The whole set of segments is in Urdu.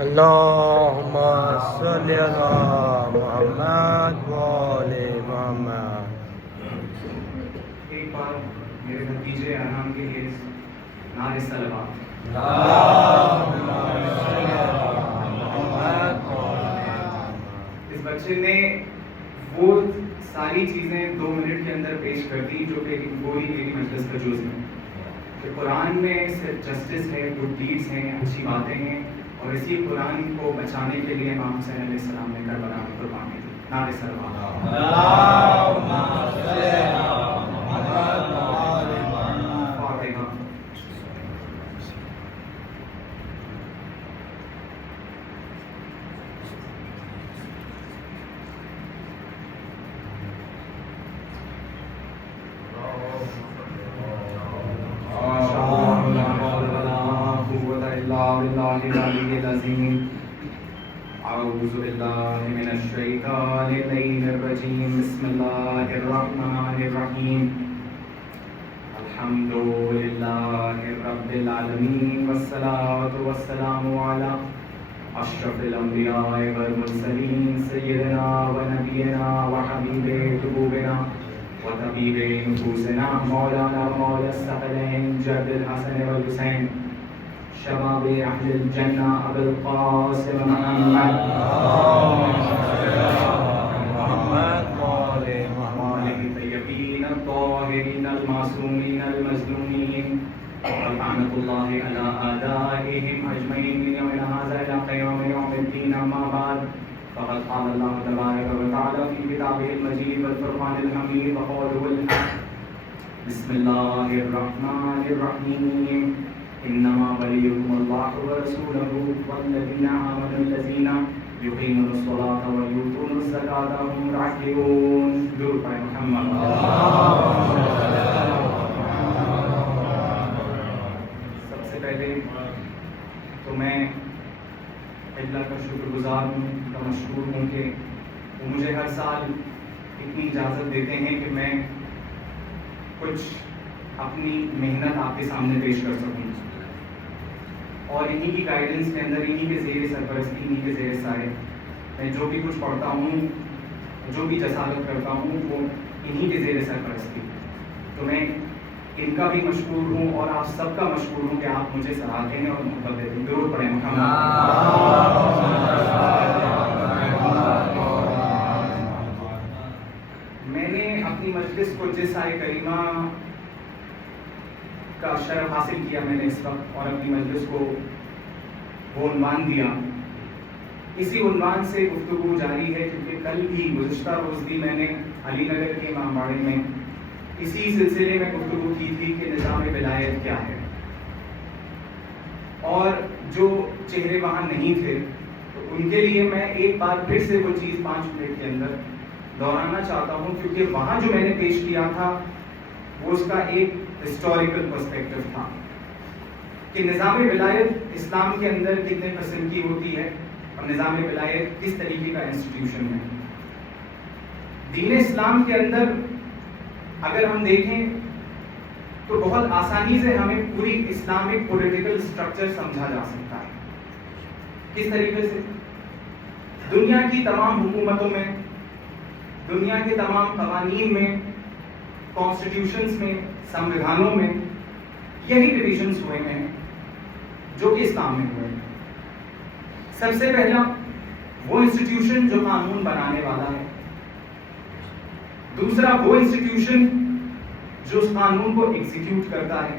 اللهم صل على محمد وآل محمد. ایک بار میرے بھتیجے ارحم کے لیے نعرہ صلوات. اس بچے نے وہ ساری چیزیں 2 منٹ کے اندر پیش کر دی جو کہ وہی میری مجلس کا جز ہے کہ قرآن میں صرف جسٹس ہے، گڈ ڈیڈس ہیں، اچھی باتیں ہیں، اور اسی قرآن کو بچانے کے لیے امام حسین علیہ السلام نے کربلا میں قربانی دی. نعرہ صلوات. فاتحہ. اعوذ باللہ من الشیطان الرجیم. بسم اللہ الرحمن الرحیم. الحمد للہ رب العالمین والصلاة والسلام علی اشرف الانبیاء والمرسلین سیدنا و نبینا و حبیب قلوبنا و طبیب نفوسنا مولانا و مولا الثقلین جد الحسن والحسین شباب اہل الجنہ ابو القاسم محمد وآلہ الطیبین الطاہرین المعصومین المظلومین ولعنۃ اللہ علی اعدائہم اجمعین من یوم ھذا الی قیام یوم الدین. اما بعد فقد قال اللہ تبارک و تعالی فی کتابہ المجید والفرقان الحمید وقوله الحق. بسم اللہ الرحمن الرحیم. انما ولیکم اللہ ورسولہ والذین آمنوا الذین یقیمون الصلاۃ ویؤتون الزکاۃ وهم راکعون. درود پر محمد. سب سے پہلے تو میں اللہ کا شکر گزار ہوں، ان کا مشکور ہوں کہ وہ مجھے ہر سال اتنی اجازت دیتے ہیں کہ میں کچھ اپنی محنت آپ کے سامنے پیش کر سکوں، اور انہی کی گائیڈنس کے اندر، انہی کے زیر سرپرستی، انہی کے زیر سائے میں جو بھی کچھ پڑھتا ہوں، جو بھی جسارت کرتا ہوں، وہ انہی کے زیر سرپرستی. تو میں ان کا بھی مشکور ہوں اور آپ سب کا مشکور ہوں کہ آپ مجھے سراہتے ہیں اور محبت دیتے ہیں. درود پڑھیں محمد. میں نے اپنی مجلس کو جس آئے کریمہ کا شرف حاصل کیا میں نے اس وقت، اور اپنی مجلس کو وہ عنوان دیا، اسی عنوان سے گفتگو جاری ہے، کیونکہ کل بھی، گزشتہ روز بھی میں نے علی نگر کے امام باڑے میں اسی سلسلے میں گفتگو کی تھی کہ نظام ولایت کیا ہے. اور جو چہرے وہاں نہیں تھے تو ان کے لیے میں ایک بار پھر سے وہ چیز 5 منٹ کے اندر دہرانا چاہتا ہوں، کیونکہ وہاں جو میں نے پیش کیا تھا وہ اس کا ایک ہسٹوریکل پرسپیکٹو تھا کہ نظام ولایت اسلام کے اندر کتنے قسم کی ہوتی ہے اور نظام ولایت کس طریقے کا انسٹیٹیوشن ہے. دین اسلام کے اندر اگر ہم دیکھیں تو بہت آسانی سے ہمیں پوری اسلامک پولیٹیکل سٹرکچر سمجھا جا سکتا ہے. کس طریقے سے؟ دنیا کی تمام حکومتوں میں، دنیا کے تمام قوانین میں، کانسٹیٹیوشنز میں، سموِدھانوں میں یہی ڈویژنز ہوئے ہیں جو کہ اسلام میں ہوئے ہیں. سب سے پہلا وہ انسٹیٹیوشن جو قانون بنانے والا ہے، دوسرا وہ انسٹیٹیوشن جو اس قانون کو ایگزیکیوٹ کرتا ہے،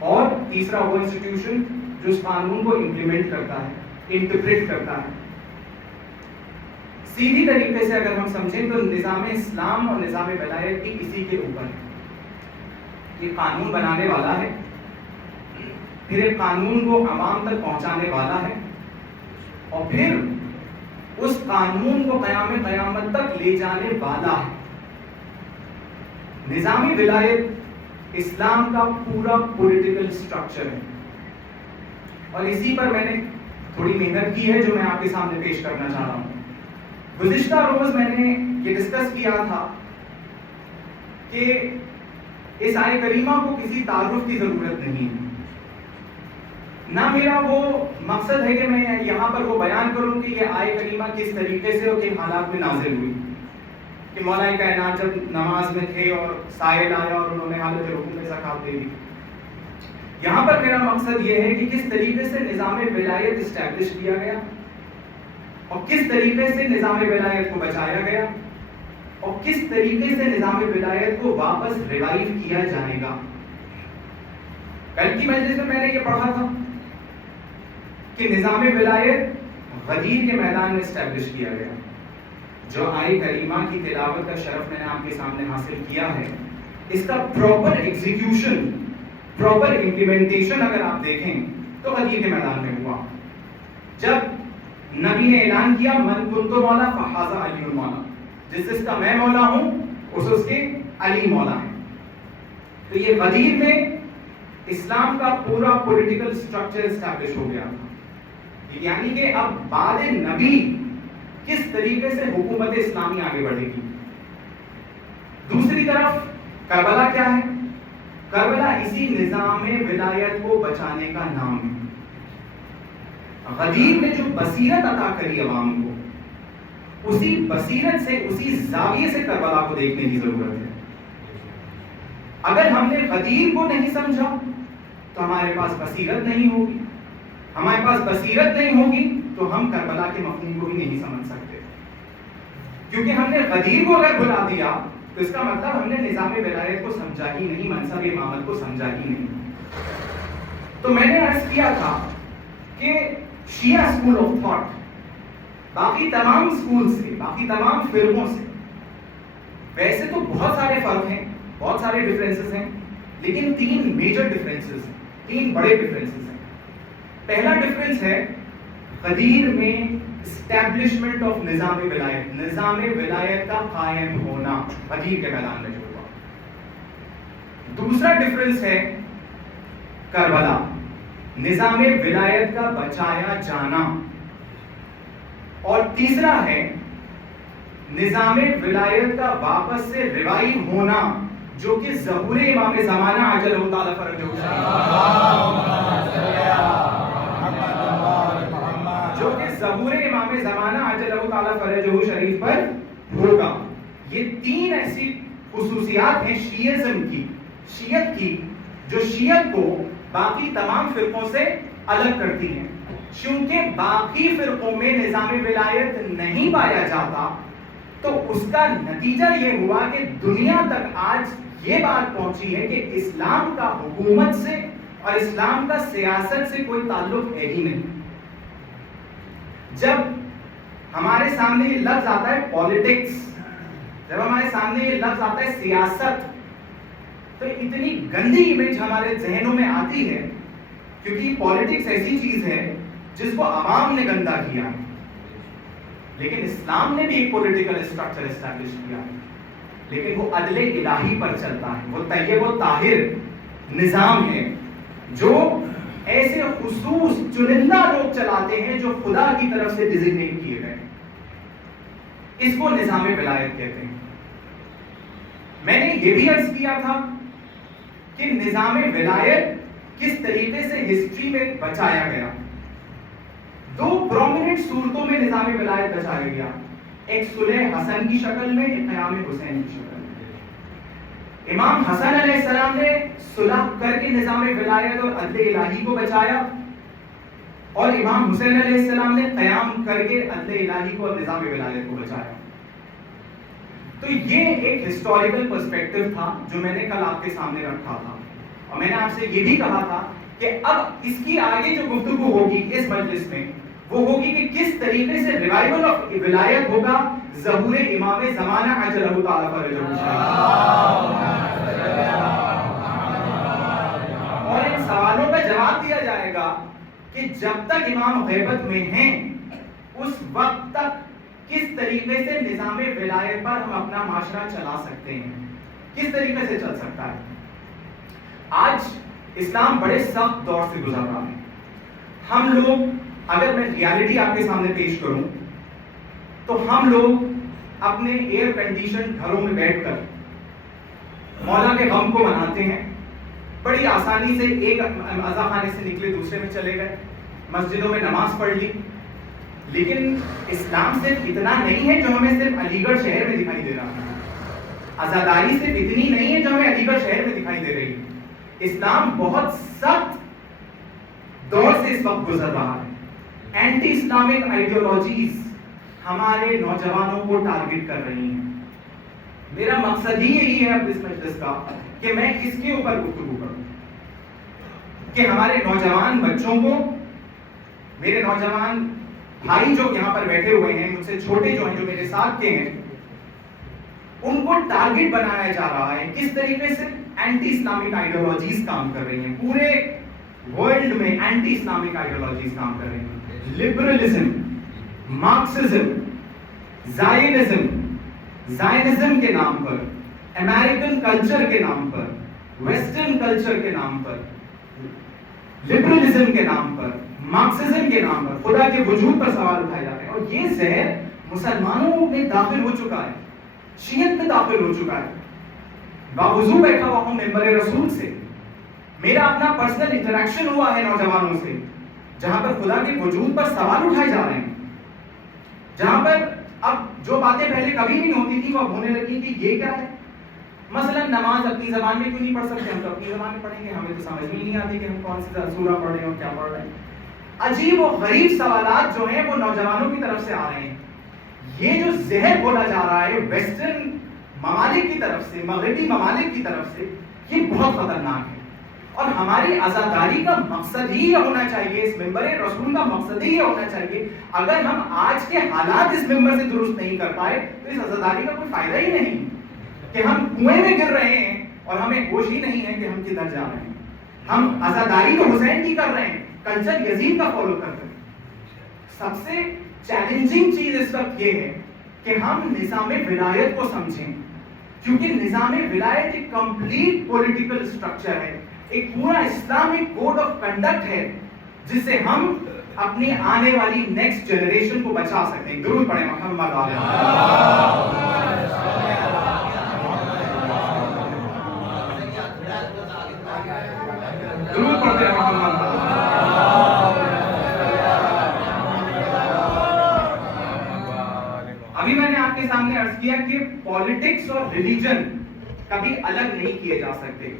اور تیسرا وہ انسٹیٹیوشن جو اس قانون کو امپلیمنٹ کرتا ہے، انٹرپریٹ کرتا ہے. سیدھی طریقے سے اگر ہم سمجھیں تو نظام اسلام اور نظام ولایت بھی اسی کے اوپر ہے. یہ قانون بنانے والا ہے، پھر ایک قانون کو عوام تک پہنچانے والا ہے، اور پھر اس قانون کو قیام قیامت تک لے جانے والا ہے. نظامی ولایت اسلام کا پورا پولیٹیکل سٹرکچر ہے، اور اسی پر میں نے تھوڑی محنت کی ہے جو میں آپ کے سامنے پیش کرنا چاہ رہا ہوں. گزشتہ روز میں نے یہ ڈسکس کیا تھا کہ اس آئے کریمہ کو کسی تعارف کی ضرورت نہیں ہے. نہ میرا وہ مقصد ہے کہ میں یہ یہاں پر وہ بیان کروں کہ یہ آیت کریمہ کس طریقے سے اور کن حالات میں نازل ہوئی، کہ مولا کائنات جب نماز میں تھے اور سائل آیا اور انہوں نے حالت رکوع میں زکات دے دی. یہاں پر میرا مقصد یہ ہے کہ کس طریقے سے نظام ولایت اسٹیبلش کیا گیا اور کس طریقے سے نظام ولایت کو بچایا گیا اور کس طریقے سے نظام ولایت کو واپس ریوائیو کیا جائے گا. کل کی مجلس میں نے یہ پڑھا تھا کہ نظام ولایت غدیر کے میدان میں اسٹیبلش کیا گیا. جو آیت کریمہ کی تلاوت کا شرف میں نے آپ کے سامنے حاصل کیا ہے، اس کا پراپر ایگزیکیوشن، پراپر امپلیمنٹیشن اگر آپ دیکھیں تو غدیر کے میدان میں ہوا. جب نبی نے اعلان کیا من کنت مولا فہذا علی المولا، جس کا میں مولا ہوں اس کے علی مولا ہے. تو یہ غدیر میں اسلام کا پورا پولیٹیکل اسٹرکچر اسٹیبلش ہو گیا، یعنی کہ اب بعد نبی کس طریقے سے حکومت اسلامی آگے بڑھے گی. دوسری طرف کربلا کیا ہے؟ کربلا اسی نظام ولایت کو بچانے کا نام ہے. غدیر نے جو بصیرت عطا کری عوام کو، اسی بصیرت سے، اسی زاویے سے کربلا کو دیکھنے کی ضرورت ہے. اگر ہم نے غدیر کو نہیں سمجھا تو ہمارے پاس بصیرت نہیں ہوگی، ہمارے پاس بصیرت نہیں ہوگی تو ہم کربلا کے مفہوم کو بھی نہیں سمجھ سکتے. کیونکہ ہم نے غدیر کو اگر بھلا دیا تو اس کا مطلب ہم نے نظام ولایت کو سمجھا ہی نہیں، منصب امامت کو سمجھا ہی نہیں. تو میں نے عرض کیا تھا کہ شیعہ اسکول آف تھاٹ باقی تمام اسکول سے، باقی تمام فرقوں سے ویسے تو بہت سارے فرق ہیں، بہت سارے ڈفرینسز ہیں، لیکن تین میجر ڈفرینسز، تین بڑے ڈفرینسز ہیں. پہلا ڈفرینس ہے غدیر میں اسٹیبلشمنٹ آف نظام ولایت، نظام ولایت کا قائم ہونا غدیر کے میدان میں جو ہوا. دوسرا ڈفرینس ہے کربلا، نظام ولایت کا بچایا جانا. اور تیسرا ہے نظام ولایت کا واپس سے ریوائیو ہونا، جو کہ ظہور امام زمانہ عجلہ تعالی فرجہ ظہور امام زمانہ عجلہ تعالی فرجہ شریف پر ہوگا. یہ تین ایسی خصوصیات ہیں شیعزم کی، شیعت کی، جو شیعت کو باقی تمام فرقوں سے الگ کرتی ہیں. چونکہ باقی فرقوں میں نظام ولایت نہیں پایا جاتا تو اس کا نتیجہ یہ ہوا کہ دنیا تک آج یہ بات پہنچی ہے کہ اسلام کا حکومت سے اور اسلام کا سیاست سے کوئی تعلق ہے ہی نہیں. جب ہمارے سامنے یہ لفظ آتا ہے پالیٹکس، جب ہمارے سامنے یہ لفظ آتا ہے سیاست، تو اتنی گندی امیج ہمارے ذہنوں میں آتی ہے، کیونکہ پالیٹکس ایسی چیز ہے جس کو عوام نے گندا کیا. لیکن اسلام نے بھی ایک پولیٹیکل اسٹرکچر اسٹیبلش کیا، لیکن وہ عدل الہی پر چلتا ہے. وہ طیب و طاہر نظام ہے جو ایسے خصوص چنندہ لوگ چلاتے ہیں جو خدا کی طرف سے ڈیزگنیٹ کیے گئے. اس کو نظام ولایت کہتے ہیں. میں نے یہ بھی عرض کیا تھا کہ نظام ولایت کس طریقے سے ہسٹری میں بچایا گیا. دو پرومیننٹ صورتوں میں نظام ولایت بچایا گیا، ایک صلح حسن کی شکل میں، ایک قیام حسین کی شکل میں. امام حسن علیہ السلام نے صلح کر کے نظام ولایت اور عدل الہی کو بچایا، اور امام حسین علیہ السلام نے قیام کر کے عدل الہی کو اور نظام ولایت کو بچایا. تو یہ ایک ہسٹوریکل پرسپیکٹو تھا جو میں نے کل آپ کے سامنے رکھا تھا، اور میں نے آپ سے یہ بھی کہا تھا کہ اب اس کی آگے جو گفتگو ہوگی اس مجلس میں وہ ہوگی کہ کس طریقے سے ریوائیول آف ولایت ہوگا ظہور امام زمانہ عجلہ تعالی فرجہ. اور ان سوالوں کا جواب دیا جائے گا کہ جب تک امام غیبت میں ہیں اس وقت تک کس طریقے سے نظام ولایت پر ہم اپنا معاشرہ چلا سکتے ہیں، کس طریقے سے چل سکتا ہے. آج اسلام بڑے سخت دور سے گزر رہا ہے. ہم لوگ، اگر میں ریالٹی آپ کے سامنے پیش کروں تو ہم لوگ اپنے ایئر کنڈیشن گھروں میں بیٹھ کر مولا کے غم کو مناتے ہیں. بڑی آسانی سے ایک عزا خانے سے نکلے دوسرے میں چلے گئے، مسجدوں میں نماز پڑھ لی، لیکن اسلام صرف اتنا نہیں ہے جو ہمیں صرف علی گڑھ شہر میں دکھائی دے رہا ہے. آزاداری صرف اتنی نہیں ہے جو ہمیں علی گڑھ شہر میں دکھائی دے رہی ہے. اسلام بہت سخت دور سے اس وقت گزر رہا ہے. اینٹی اسلامک آئیڈیالوجیز ہمارے نوجوانوں کو ٹارگٹ کر رہی ہیں. میرا مقصد ہی یہی ہے اب اس مجلس کا کہ میں کس کے اوپر گفتگو کروں کہ ہمارے نوجوان بچوں کو, میرے نوجوان بھائی جو یہاں پر بیٹھے ہوئے ہیں, مجھ سے چھوٹے جو ہیں, جو میرے ساتھ کے ہیں, ان کو ٹارگٹ بنایا جا رہا ہے. کس طریقے سے اینٹی اسلامک آئیڈیالوجیز کام کر رہی ہیں. پورے ورلڈ میں اینٹی اسلامک آئیڈیالوجیز کام کر رہی ہیں. لبرلزم, مارکسزم, زائنزم کے نام پر, امریکن کلچر کے نام پر, ویسٹرن کلچر کے نام پر, لبرلزم کے نام پر, مارکسزم کے نام پر خدا کے وجود پر سوال اٹھائے جاتے ہیں. اور یہ زہر مسلمانوں میں داخل ہو چکا ہے, شیعت میں داخل ہو چکا ہے. باوضو بیٹھا ہوا ہوں ممبر رسول سے, میرا اپنا پرسنل انٹریکشن ہوا ہے نوجوانوں سے, جہاں پر خدا کے وجود پر سوال اٹھائے جا رہے ہیں, جہاں پر اب جو باتیں پہلے کبھی نہیں ہوتی تھی وہ اب ہونے لگی تھی. یہ کیا ہے؟ مثلا نماز اپنی زبان میں کیوں نہیں پڑھ سکتے؟ ہم تو اپنی زبان میں پڑھیں گے, ہمیں تو سمجھ میں نہیں آتی کہ ہم کون سی سورہ پڑھ رہے ہیں اور کیا پڑھ رہے ہیں. عجیب و غریب سوالات جو ہیں وہ نوجوانوں کی طرف سے آ رہے ہیں. یہ جو زہر بولا جا رہا ہے ویسٹرن ممالک کی طرف سے, مغربی ممالک کی طرف سے, یہ بہت خطرناک ہے. اور ہماری عزاداری کا مقصد ہی یہ ہونا چاہیے, اس ممبر رسول کا مقصد ہی یہ ہونا چاہیے. اگر ہم آج کے حالات اس ممبر سے درست نہیں کر پائے تو اس عزاداری کا کوئی فائدہ ہی نہیں کہ ہم کنویں میں گر رہے ہیں اور ہمیں ہوش ہی نہیں ہے کہ ہم کدھر جا رہے ہیں. ہم عزاداری تو حسین کی کر رہے ہیں, کلچر یزید کا فالو کر رہے ہیں. سب سے چیلنجنگ چیز اس وقت یہ ہے کہ ہم نظام ولایت کو سمجھیں, کیونکہ نظام ولایت ایک کمپلیٹ پولیٹیکل اسٹرکچر ہے, ایک پورا اسلامک کوڈ آف کنڈکٹ ہے جس سے ہم اپنی آنے والی نیکسٹ جنریشن کو بچا سکتے ہیں. درود پڑھیں محمد درود پڑھتے ہیں محمد. ابھی میں نے آپ کے سامنے عرض کیا کہ پالیٹکس اور ریلیجن کبھی الگ نہیں کیے جا سکتے.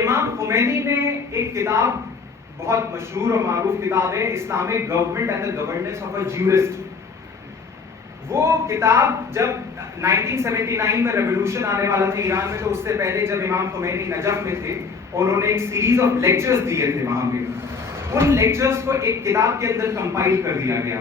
امام خمینی نے ایک کتاب, بہت مشہور اور معروف کتاب ہے, Islamic government and the governance of a jurist. وہ کتاب جب 1979 میں ریولوشن آنے والا تھا ایران میں, تو اس سے پہلے جب امام خمینی نجف میں تھے اور انہوں نے ایک سیریز آف لیکچرز دیے تھے وہاں پہ, ان لیکچرز کو ایک کتاب کے اندر کمپائل کر دیا گیا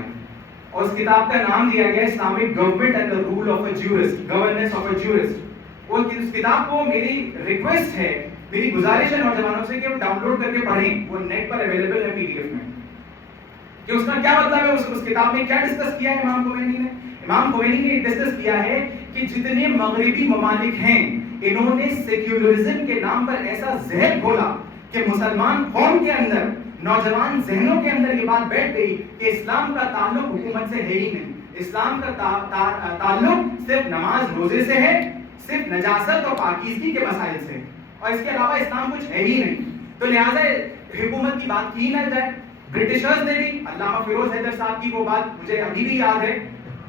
اور اس کتاب کا نام دیا گیا Islamic government and the role of a jurist, governance of a jurist. اس کتاب کو میری ریکویسٹ ہے, میری گزارش ہے نوجوانوں سے کہ وہ ڈاؤن لوڈ کر کے پڑھیں, وہ نیٹ پر اویلیبل ہے پی ڈی ایف میں, کہ اس کا کیا مطلب ہے, اس کتاب میں کیا ڈسکس کیا ہے امام خمینی نے. امام خمینی نے ڈسکس کیا ہے کہ جتنے مغربی ممالک ہیں انہوں نے سیکولرزم کے نام پر ایسا زہر گھولا کہ مسلمان قوم کے اندر, نوجوان ذہنوں کے اندر یہ بات بیٹھ گئی کہ اسلام کا تعلق حکومت سے ہے ہی نہیں, اسلام کا تعلق صرف نماز روزے سے ہے, صرف نجاست اور پاکیزگی کے مسائل سے, اور اس کے علاوہ اسلام کچھ ہے ہی نہیں. تو لہٰذا حکومت کی بات کی نہ جائے. برٹشرز نے بھی, علامہ فیروز حیدر صاحب کی وہ بات مجھے ابھی بھی یاد ہے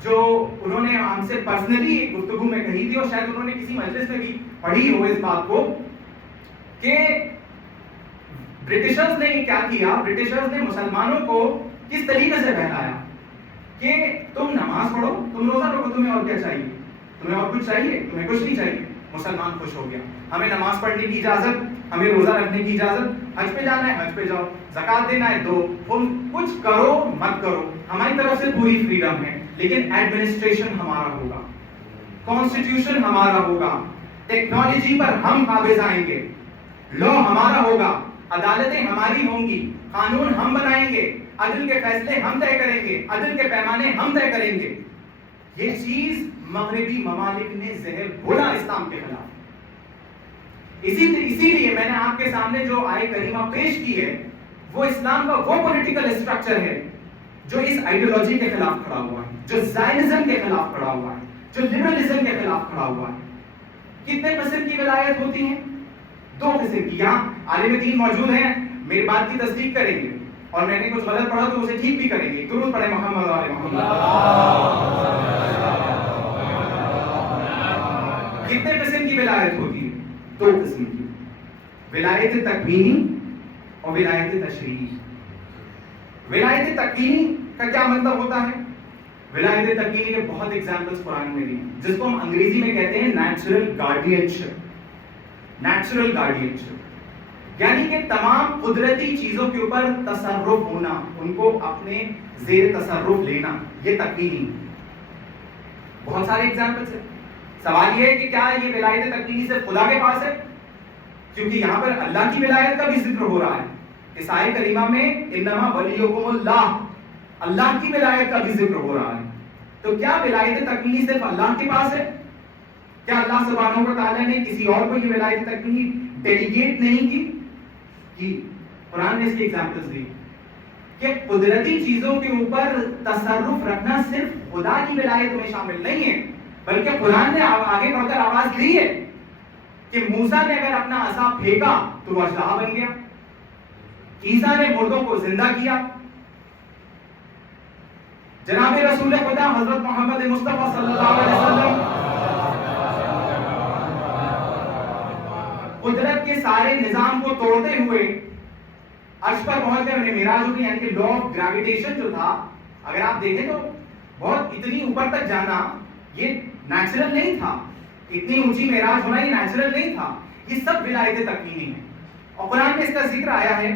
جو انہوں نے ہم سے پرسنلی ایک گفتگو میں کہی تھی, اور شاید انہوں نے کسی مجلس میں بھی پڑھی ہو اس بات کو, کہ برٹشرز نے کیا کیا, برٹشرز نے مسلمانوں کو کس طریقے سے بہلایا کہ تم نماز پڑھو, تم روزہ رکھو, تمہیں اور کیا چاہیے, تمہیں اور کچھ چاہیے, تمہیں کچھ نہیں چاہیے. مسلمان خوش ہو گیا, ہمیں نماز پڑھنے کی اجازت, ہمیں روزہ رکھنے کی اجازت, حج پہ جانا ہے حج پہ جاؤ, زکات دینا ہے دو, تم کچھ کرو مت کرو, ہماری طرف سے پوری فریڈم ہے, لیکن ایڈمنسٹریشن ہمارا ہوگا, کانسٹیٹیوشن ہمارا ہوگا, ٹیکنالوجی پر ہم قابض آئیں گے, لا ہمارا ہوگا, عدالتیں ہماری ہوں گی, قانون ہم بنائیں گے, عدل کے فیصلے ہم طے کریں گے, عدل کے پیمانے ہم طے کریں گے. یہ چیز مغربی ممالک نے زہر گھولا اسلام کے خلاف. اسی لیے میں نے آپ کے سامنے جو آیت کریمہ پیش کی ہے وہ اسلام کا وہ پولیٹیکل اسٹرکچر ہے جو اس آئیڈیالوجی کے خلاف کھڑا ہوا ہے, جو زائنزم کے خلاف کھڑا ہوا ہے, جو لبرلزم کے خلاف کھڑا ہوا ہے. کتنے قسم کی ولایت ہوتی ہیں؟ 2 قسم کی. یہاں عالم دین موجود ہیں, میری بات کی تصدیق کریں گے. اور میں نے کچھ غلط پڑھا تو اسے ٹھیک بھی کریں گے. درود پڑھیں محمد علیہ محمد. کتنے قسم کی ولایت ہوتی ہے؟ 2 قسم کی, ولایت تکوینی اور ولایت تشریعی. ولایت تکوینی کا کیا مطلب ہوتا ہے؟ ولایت تکوینی کے بہت ایگزامپلس قرآن میں بھی ہیں, جس کو ہم انگریزی میں کہتے ہیں نیچرل گارڈینشپ. نیچرل گارڈینشپ یعنی کہ تمام قدرتی چیزوں کے اوپر تصرف ہونا, ان کو اپنے زیر تصرف لینا, یہ تکوینی. بہت سارے ایگزامپلس ہیں. سوال یہ ہے کہ کیا یہ ولایت تکوینی صرف خدا کے پاس ہے؟ کیونکہ یہاں پر اللہ کی ولایت کا بھی ذکر ہو رہا ہے. اس آیت کریمہ میں انما ولیکم اللہ, اللہ کی ولایت کا بھی ذکر ہو رہا ہے. تو کیا ولایت تکوینی صرف اللہ کے پاس ہے؟ کیا اللہ سبحانہ و تعالیٰ نے کسی اور کو یہ ولایت تکوینی ڈیلیگیٹ نہیں کی؟ قرآن نے اس کی ایگزامپلس دی کہ قدرتی چیزوں کے اوپر تصرف رکھنا صرف خدا کی ولایت میں شامل نہیں ہے, بلکہ قرآن نے آگے بڑھ کر آواز دی ہے کہ موسیٰ نے اگر اپنا عصا پھینکا تو وہ اژدہا بن گیا, عیسیٰ نے مردوں کو زندہ کیا, جناب رسول خدا حضرت محمد مصطفیٰ صلی اللہ علیہ وسلم قدرت کے سارے نظام کو توڑتے ہوئے عرش پر پہنچ گئے, انہیں معراج ہوئی. یعنی کہ لا آف گریویٹیشن جو تھا, اگر آپ دیکھیں تو بہت اتنی اوپر تک جانا یہ نیچرل نہیں تھا, اتنی اونچی معراج ہونا یہ نیچرل نہیں تھا. یہ سب ولایت تکوینی ہیں, اور قرآن میں اس کا ذکر آیا ہے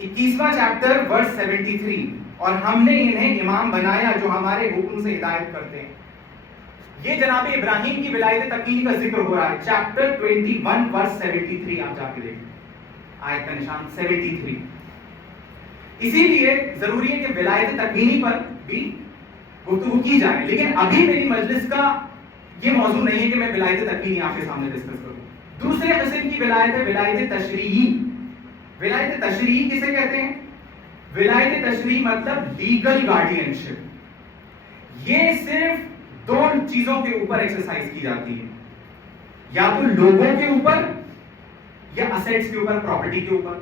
21واں چیپٹر ورس 73, اور ہم نے انہیں امام بنایا جو ہمارے حکم سے ہدایت کرتے ہیں. یہ جناب ابراہیم کی ولایت تکوینی کا ذکر ہو رہا ہے, چیپٹر 21 ورس 73. آپ جا کے دیکھیں آیت کا نشان 73. اسی لیے ضروری ہے کہ ولایت تکوینی پر بھی گفتگو کی جائے, لیکن ابھی میری مجلس کا یہ موضوع نہیں ہے کہ میں ولایت تکوینی آپ کے سامنے ڈسکس کروں. دوسرے قسم کی ولایت ہے ولایت تشریعی. ولایت تشریعی کسے کہتے ہیں؟ ولایت تشریعی مطلب لیگل گارڈینشپ. یہ صرف 2 چیزوں کے اوپر ایکسرسائز کی جاتی ہے, یا تو لوگوں کے اوپر یا اسیٹس کے اوپر, پراپرٹی کے اوپر.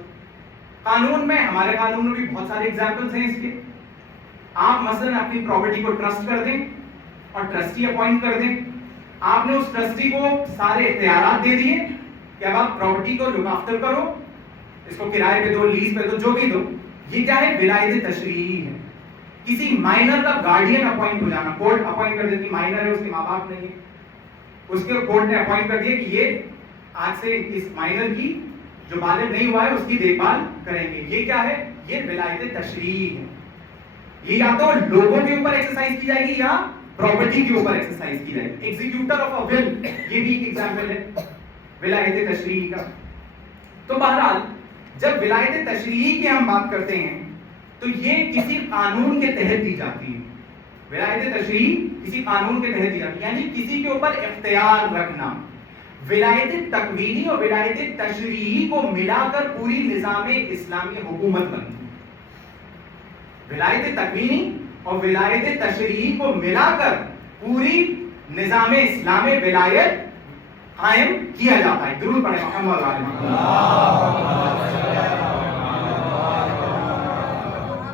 قانون میں, ہمارے قانون میں بھی بہت سارے ایگزامپلس ہیں اس کے. آپ مثلا اپنی پراپرٹی کو ٹرسٹ کر دیں اور ٹرسٹی اپوائنٹ کر دیں. آپ نے اس ٹرسٹی کو سارے اختیارات دے دیے کہ اب آپ پراپرٹی کو لک آفٹر کرو, اس کو کرائے پہ دو, لیز پہ دو, جو بھی دو. یہ کیا ہے؟ ولایت تشریعی ہے. کسی مائنر کا گارڈین اپوائنٹ ہو جانا, کورٹ اپوائنٹ کر دیتی, مائنر ہے, اس کے ماں باپ نہیں ہے, اس کے کورٹ نے اپوائنٹ کر دیا کہ یہ آج سے اس مائنر کی جو بالغ نہیں ہوا ہے اس کی دیکھ بھال کریں گے. یہ کیا ہے؟ یہ ولایت تشریعی ہے. یہ یا تو لوگوں کے اوپر ایکسرسائز کی جائے گی یا پراپرٹی کے اوپر ایکسرسائز کی جائے گی. ایگزیکیوٹر آف اے ول, یہ بھی ایک ایگزامپل ہے ولایت تشریعی کا. تو بہرحال جب ولایت تشریعی کی ہم بات کرتے ہیں تو یہ کسی قانون کے تحت دی جاتی ہے. ولایت تشریعی کسی قانون کے تحت دی جاتی ہے, یعنی کسی کے اوپر اختیار رکھنا. ولایت تکوینی اور ولایت تشریعی کو ملا کر پوری نظام اسلامی حکومت بنتی ہے. ولایت تکوینی اور ولایت تشریعی کو ملا کر پوری نظام اسلام ولایت قائم کیا جاتا ہے. درود پڑھیں محمد علیہ محمد.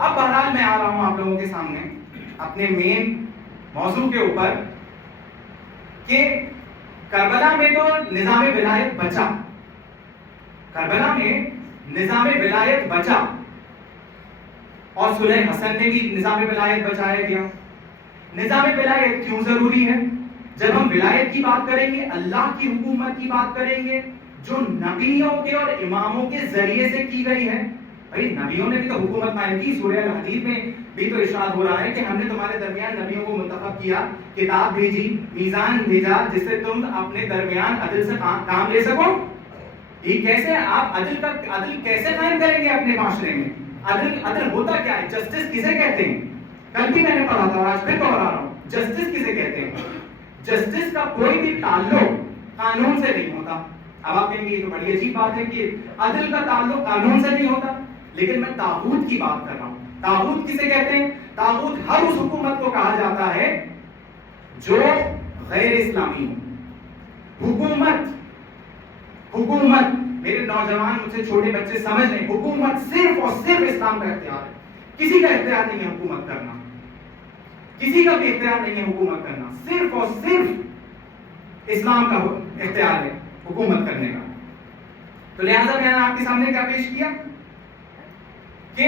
اب بہرحال میں آ رہا ہوں آپ لوگوں کے سامنے اپنے مین موضوع کے اوپر کہ کربلا میں تو نظام ولایت بچا, کربلا میں نظام ولایت بچا, اور صلح حسن میں بھی نظام ولایت بچایا گیا. نظام ولایت کیوں ضروری ہے؟ جب ہم ولایت کی بات کریں گے, اللہ کی حکومت کی بات کریں گے جو نبیوں کے اور اماموں کے ذریعے سے کی گئی ہے. بھائی نبیوں نے بھی تو حکومت قائم کی. سورہ الحدید میں بھی تو ارشاد ہو رہا ہے کہ ہم نے تمہارے درمیان نبیوں کو منتخب کیا, کتاب بھیجی, میزان بھیجا, جس سے تم اپنے درمیان عدل سے کام لے سکو. یہ کیسے آپ عدل کیسے قائم کریں گے اپنے معاشرے میں؟ عدل ہوتا کیا ہے؟ جسٹس کسے کہتے ہیں؟ کل بھی میں نے پڑھا تھا, آج پھر دوہرا رہا ہوں. جسٹس کسے کہتے ہیں؟ جسٹس کا کوئی بھی تعلق قانون سے نہیں ہوتا. اب آپ کہیں گے یہ تو بڑی عجیب بات ہے کہ عدل کا تعلق قانون سے نہیں ہوتا, لیکن میں طاغوت کی بات کر رہا ہوں. طاغوت کسے کہتے ہیں؟ طاغوت ہر اس حکومت کو کہا جاتا ہے جو غیر اسلامی ہو. حکومت میرے نوجوان مجھ سے چھوٹے بچے سمجھ لیں، حکومت صرف اور صرف اسلام کا اختیار ہے، کسی کا اختیار نہیں ہے حکومت کرنا، کسی کا بھی اختیار نہیں ہے حکومت کرنا، صرف اور صرف اسلام کا اختیار ہے حکومت کرنے کا۔ تو لہٰذا میں نے آپ کے سامنے کیا پیش کیا کہ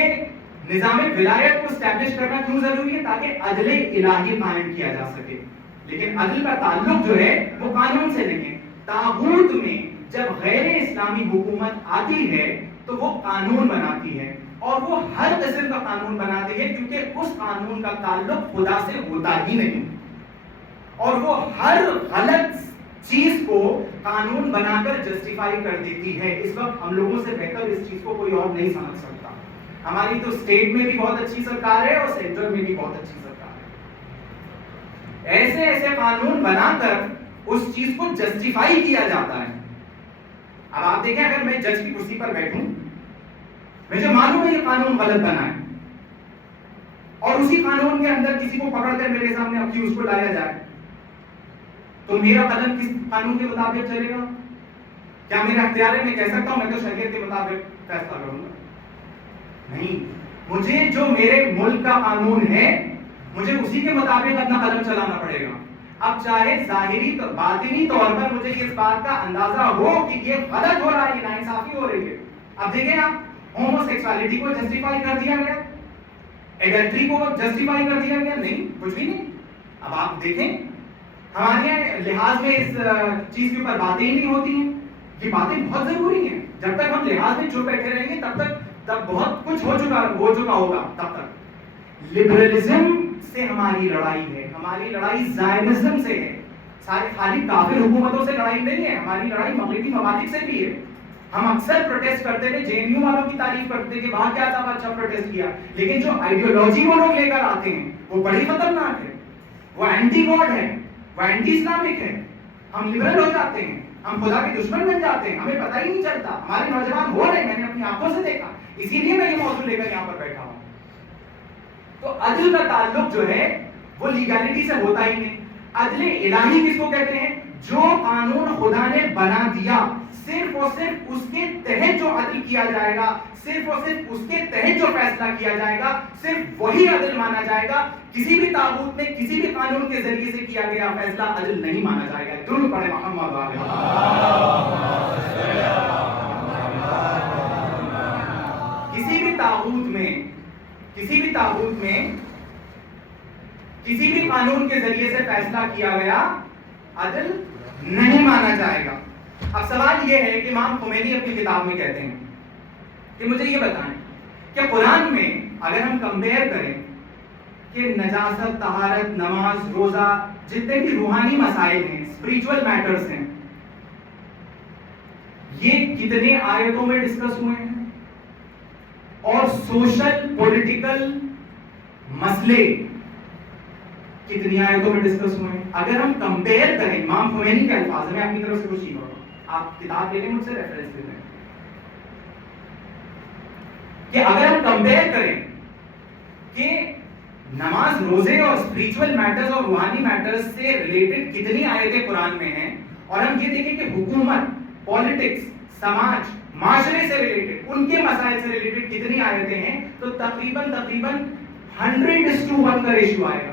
نظام ولایت کو اسٹیبلش کرنا کیوں ضروری ہے؟ تاکہ عدل الہی قائم کیا جا سکے، لیکن عدل کا تعلق جو ہے وہ قانون سے نہیں ہے۔ طاغوت میں جب غیر اسلامی حکومت آتی ہے تو وہ قانون بناتی ہے، اور وہ ہر قسم کا قانون بناتی ہے کیونکہ اس قانون کا تعلق خدا سے ہوتا ہی نہیں، اور وہ ہر غلط چیز کو قانون بنا کر جسٹیفائی کر دیتی ہے۔ اس وقت ہم لوگوں سے بہتر اس چیز کو کوئی اور نہیں سمجھ سکتا۔ ہماری تو اسٹیٹ میں بھی بہت اچھی سرکار ہے اور سینٹرل میں بھی بہت اچھی سرکار ہے۔ ایسے ایسے قانون بنا کر اس چیز کو جسٹیفائی کیا جاتا ہے۔ اب آپ دیکھیں، اگر میں جج کی کرسی پر بیٹھوں، مجھے معلوم ہے یہ قانون غلط بنا ہے، اور اسی قانون کے اندر کسی کو پکڑ کر میرے سامنے اکیوز کو لایا جائے، تو میرا قدم کس قانون کے مطابق چلے گا؟ کیا میرا اختیار ہے میں کہہ سکتا ہوں میں تو شریعت کے مطابق فیصلہ کروں گا؟ نہیں، مجھے جو میرے ملک کا قانون ہے مجھے اسی کے مطابق اپنا قدم چلانا پڑے گا۔ اب چاہے ظاہری باطنی طور پر مجھے اس بات کا اندازہ ہو کہ یہ غلط ہو رہا ہے، یہ ناانصافی ہو رہی ہے۔ اب دیکھیں، آپ ہومو سیکسوالٹی کو جسٹیفائی کر دیا گیا، ایڈلٹری کو جسٹیفائی کر دیا گیا، نہیں، کچھ بھی نہیں۔ اب آپ دیکھیں، ہمارے یہاں لحاظ میں اس چیز کے اوپر باتیں ہی نہیں ہوتی ہیں۔ یہ باتیں بہت ضروری ہیں، جب تک ہم لحاظ میں چپ بیٹھے رہیں گے تب بہت کچھ ہو چکا ہوگا تب تک۔ لبرلزم سے ہماری لڑائی ہے، ہماری لڑائی زائنزم سے ہے، خالی کافر حکومتوں سے لڑائی نہیں ہے، ہماری لڑائی مغربی ممالک سے بھی ہے۔ ہم اکثر پروٹیسٹ کرتے تھے، جے این یو والوں کی تعریف کرتے تھے کہ وہاں کیا تھا، اچھا پروٹیسٹ کیا، لیکن جو آئیڈیولوجی وہ لوگ لے کر آتے ہیں وہ بڑی خطرناک ہے، وہ اینٹی گاڈ ہے، وہ اینٹی اسلامک ہے۔ ہم لبرل ہو جاتے ہیں، ہم خدا کے دشمن بن جاتے ہیں، ہمیں پتہ ہی نہیں چلتا، ہمارے نوجوان ہو رہے ہیں، میں نے اپنی آنکھوں سے دیکھا، اسی لیے میں یہ موضوع لے کر یہاں پر بیٹھا ہوں۔ تو عدل کا تعلق جو ہے وہ لیگالٹی سے ہوتا ہی نہیں۔ عدل الہی کس کو کہتے ہیں؟ جو قانون خدا نے بنا دیا، صرف اور صرف اس کے تحت جو عدل کیا جائے گا، صرف اور صرف اس کے تحت جو فیصلہ کیا جائے گا، صرف وہی عدل مانا جائے گا۔ کسی بھی طاغوت میں کسی بھی قانون کے ذریعے سے کیا گیا فیصلہ عدل نہیں مانا جائے گا۔ درود پڑھیں محمد علیہ۔ کسی بھی طاغوت میں کسی بھی قانون کے ذریعے سے فیصلہ کیا گیا عدل نہیں مانا جائے گا۔ اب سوال یہ ہے کہ امام خمینی اپنی کتاب میں کہتے ہیں کہ مجھے یہ بتائیں کہ قرآن میں اگر ہم کمپیئر کریں کہ نجاست، طہارت، نماز، روزہ، جتنے بھی روحانی مسائل ہیں، اسپریچول میٹرز ہیں، یہ کتنے آیتوں میں ڈسکس ہوئے ہیں، اور سوشل پولیٹیکل مسئلے کتنی آیتوں میں ڈسکس ہوئے ہیں؟ اگر ہم کمپیئر کریں، امام خمینی کے الفاظ میں اپنی طرف سے کچھ نہیں کروں، آپ کتاب لے لیں مجھ سے ریفرنس دے دیں، کہ اگر ہم کمپیئر کریں کہ نماز، روزے اور اسپریچول میٹرز اور روحانی میٹرز سے ریلیٹڈ کتنی آیتیں قرآن میں ہیں، اور ہم یہ دیکھیں کہ حکومت، پالیٹکس، سماج، معاشرے سے ریلیٹڈ، ان کے مسائل سے ریلیٹڈ کتنی آیتیں ہیں، تو تقریباً 100:1 کا ریشیو آئے گا۔